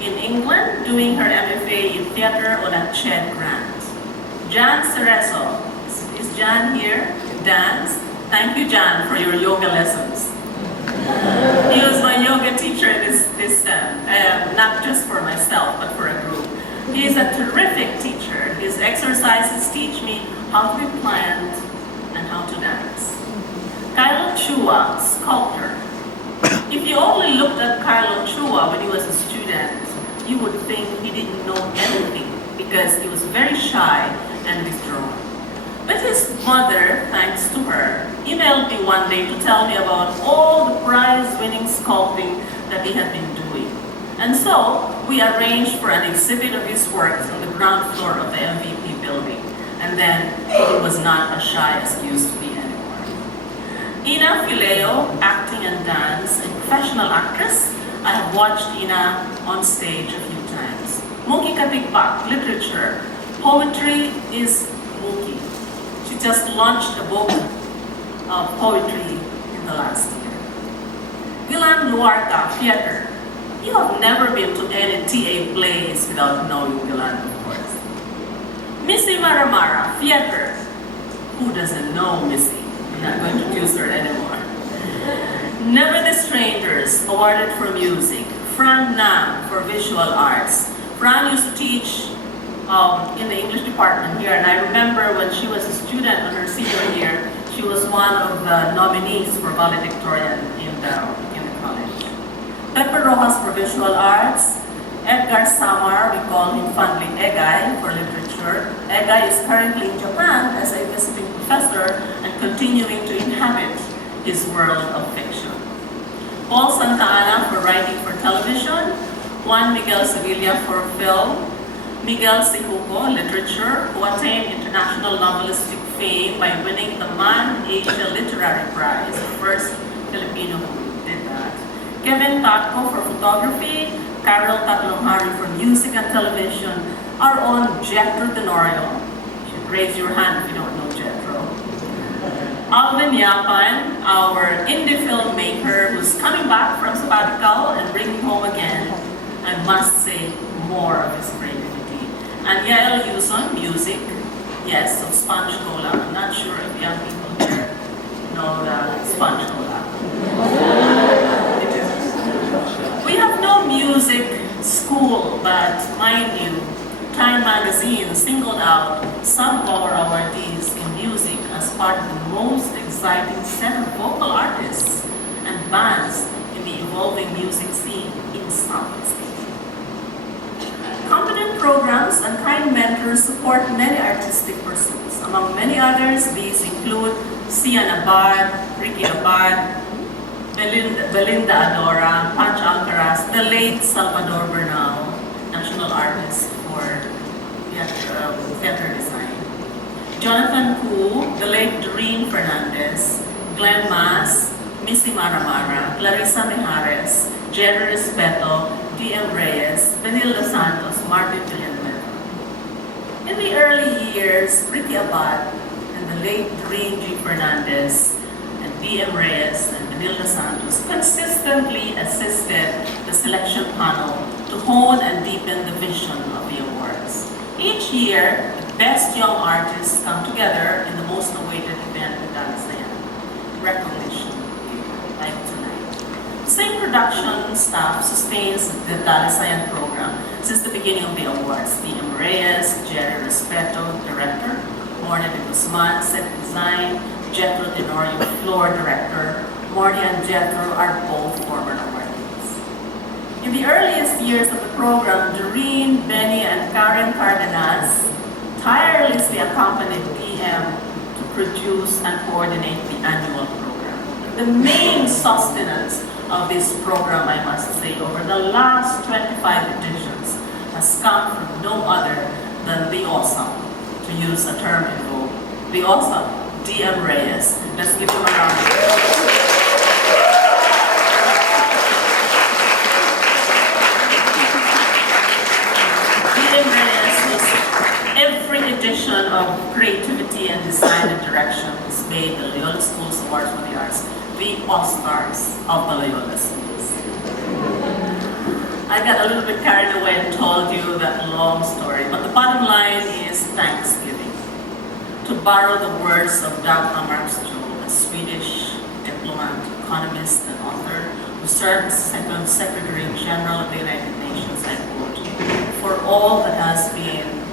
in England doing her MFA in theatre on a CHED grant. Jan Cerezo, is Jan here? Dance. Thank you, Jan, for your yoga lessons. He was my yoga teacher this sem, not just for myself, but for a group. He is a terrific teacher. His exercises teach me how to be pliant and how to dance. Kylo Chua, sculptor. If you only looked at Kylo Chua when he was a student, you would think he didn't know anything because he was very shy and withdrawn. But his mother, thanks to her, emailed me one day to tell me about all the prize-winning sculpting that he had been doing. And so, we arranged for an exhibit of his works on the ground floor of the MVP building. And then, he was not as shy as he used to be anymore. Ina Fileo, acting and dance, a professional actress. I have watched Ina on stage a few times. Muki Katikpak, literature. Poetry is Muki. She just launched a book of poetry in the last year. Gilan Luarta, theater. You have never been to any TA plays without knowing Gilan, of course. Missy Maramara, theater. Who doesn't know Missy? I'm not going to introduce her anymore. Never the Strangers, awarded for music. Fran Nam for visual arts. Fran used to teach in the English department here, and I remember when she was a student on her senior year, she was one of the nominees for valedictorian in the college. Pepe Rojas for visual arts. Edgar Samar, we call him fondly Egay for literature. Egay is currently in Japan as a visiting professor and continuing to inhabit his world of fiction. Paul Santa Ana for writing for television. Juan Miguel Sevilla for film. Miguel Sihuko, literature, who attained international novelistic fame by winning the Man Asia Literary Prize, the first Filipino who did that. Kevin Taco for photography. Carol Tatlonghari for music and television. Our own Jetro Tenorio. You should raise your hand if you don't know Jetro. Alvin Yapan, our indie filmmaker who's coming back from sabbatical and bringing home again, I must say, more of his creativity. And Yael Yuson, music, yes, of Sponge Cola. I'm not sure if young people here know the Sponge Cola. We have no music school, but mind you, Time Magazine singled out some of our awardees in music as part of the most exciting set of vocal artists and bands in the evolving music scene in Southeast Asia. Competent programs and kind mentors support many artistic pursuits. Among many others, these include Sian Abad, Ricky Abad, Belinda Adora, Panch Alcaraz, the late Salvador Bernal, national artist for theater design. Jonathan Koo, the late Doreen Fernandez, Glenn Mas, Missy Maramara, Clarissa Mijares, Jerry Respeto, D.M. Reyes, Benilda Santos, Martin Villanueva. In the early years, Ricky Abad and the late Doreen G. Fernandez and D.M. Reyes and Benilda Santos consistently assisted the selection panel to hone and deepen the vision of the awards. Each year, the best young artists come together in the most awaited event in Dalisayan, recognition, like tonight. The same production staff sustains the Dalisayan program since the beginning of the awards. D.M. Reyes, Jerry Respeto, director, Morna de Guzman, set design, Jetro Tenorio, floor director. Morty and Jetro are both former awardees. In the earliest years of the program, Doreen, Benny, and Karen Cardenas tirelessly accompanied DM to produce and coordinate the annual program. The main sustenance of this program, I must say, over the last 25 editions has come from no other than the awesome, to use a term in vogue, the awesome DM Reyes. Let's give him a round of applause. Every edition of creativity and design and direction is made the Loyola Schools Awards for the Arts the all-stars of the Loyola Schools. I got a little bit carried away and told you that long story, but the bottom line is Thanksgiving. To borrow the words of Dag Hammarskjöld, a Swedish diplomat, economist, and author who served as Second Secretary General of the United Nations, I quote, "For all that has been,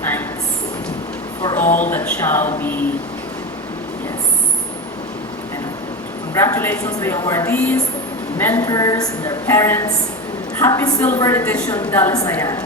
thanks. For all that shall be, yes." And congratulations to the awardees, mentors, and their parents. Happy Silver Edition Dalisayan.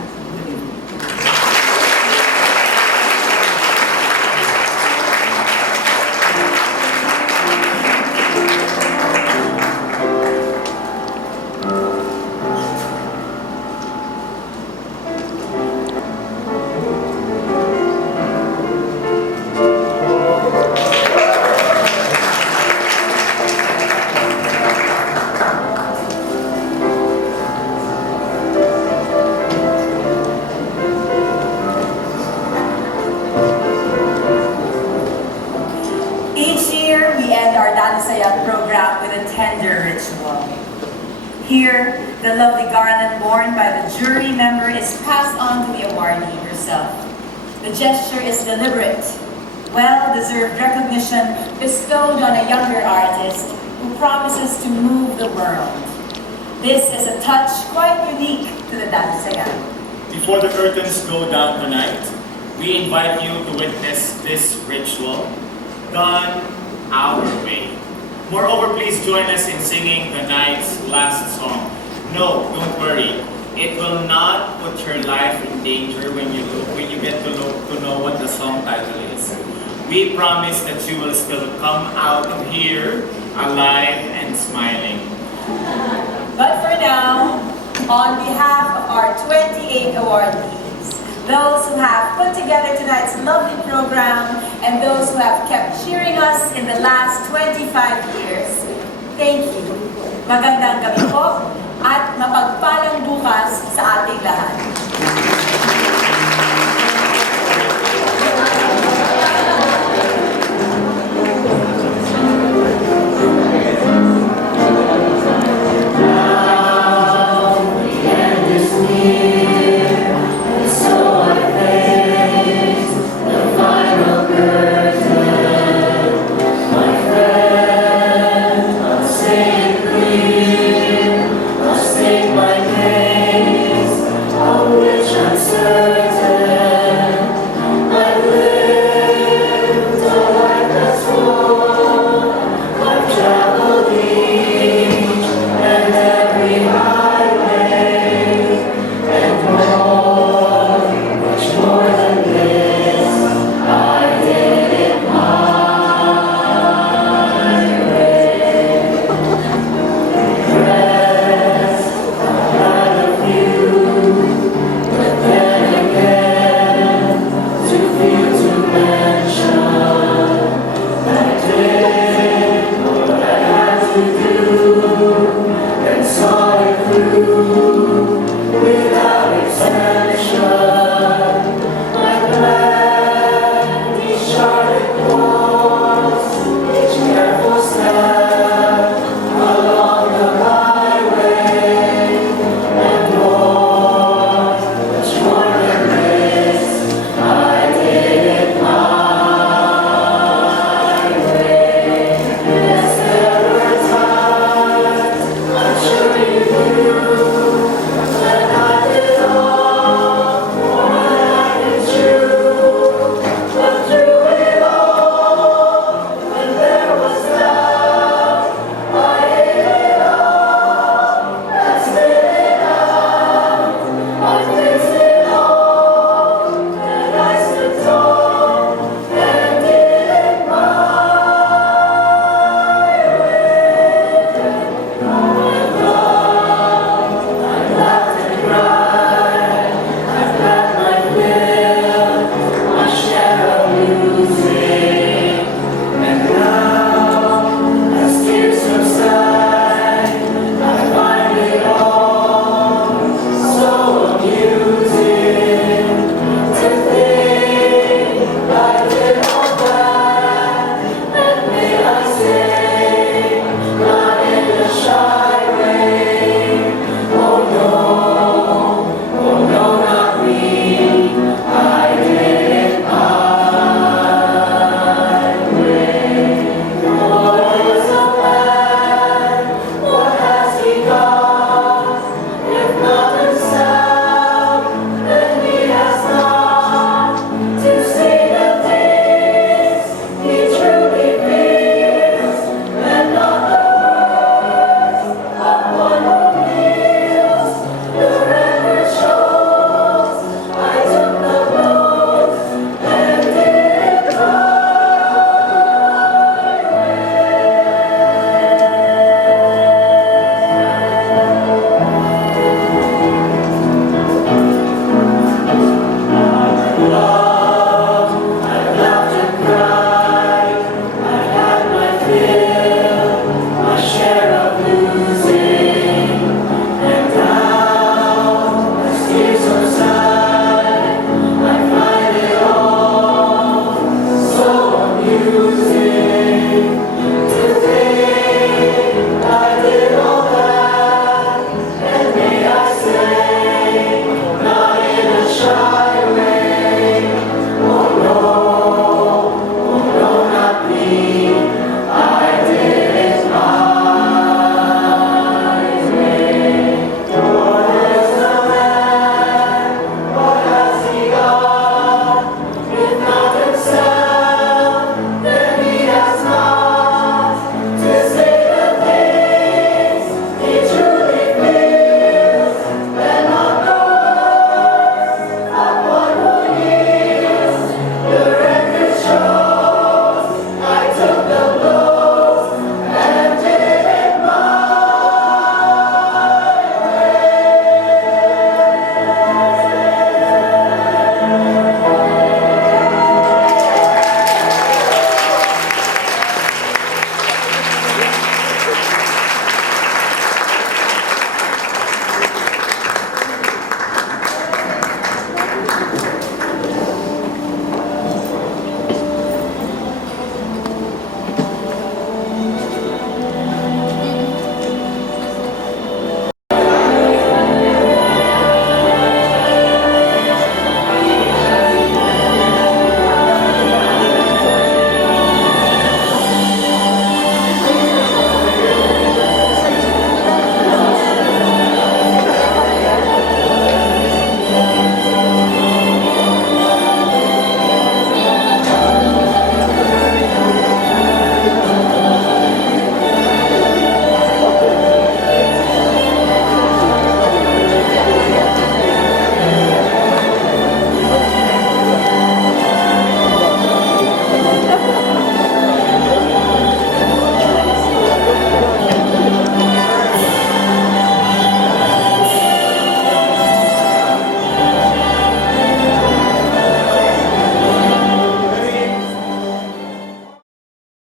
Dalisayan program with a tender ritual. Here, the lovely garland worn by the jury member is passed on to the awardee herself. The gesture is deliberate, well-deserved recognition bestowed on a younger artist who promises to move the world. This is a touch quite unique to the Dalisayan. Before the curtains go down tonight, we invite you to witness this ritual done our way. Moreover, please join us in singing the night's last song. No, don't worry. It will not put your life in danger when you get to know what the song title is. We promise that you will still come out of here alive and smiling. But for now, on behalf of our 28 awardees, those who have put together tonight's lovely program, and those who have kept cheering us in the last 25 years, thank you. Magandang gabi po at mapagpalang bukas sa ating lahat. Oh Ateneo.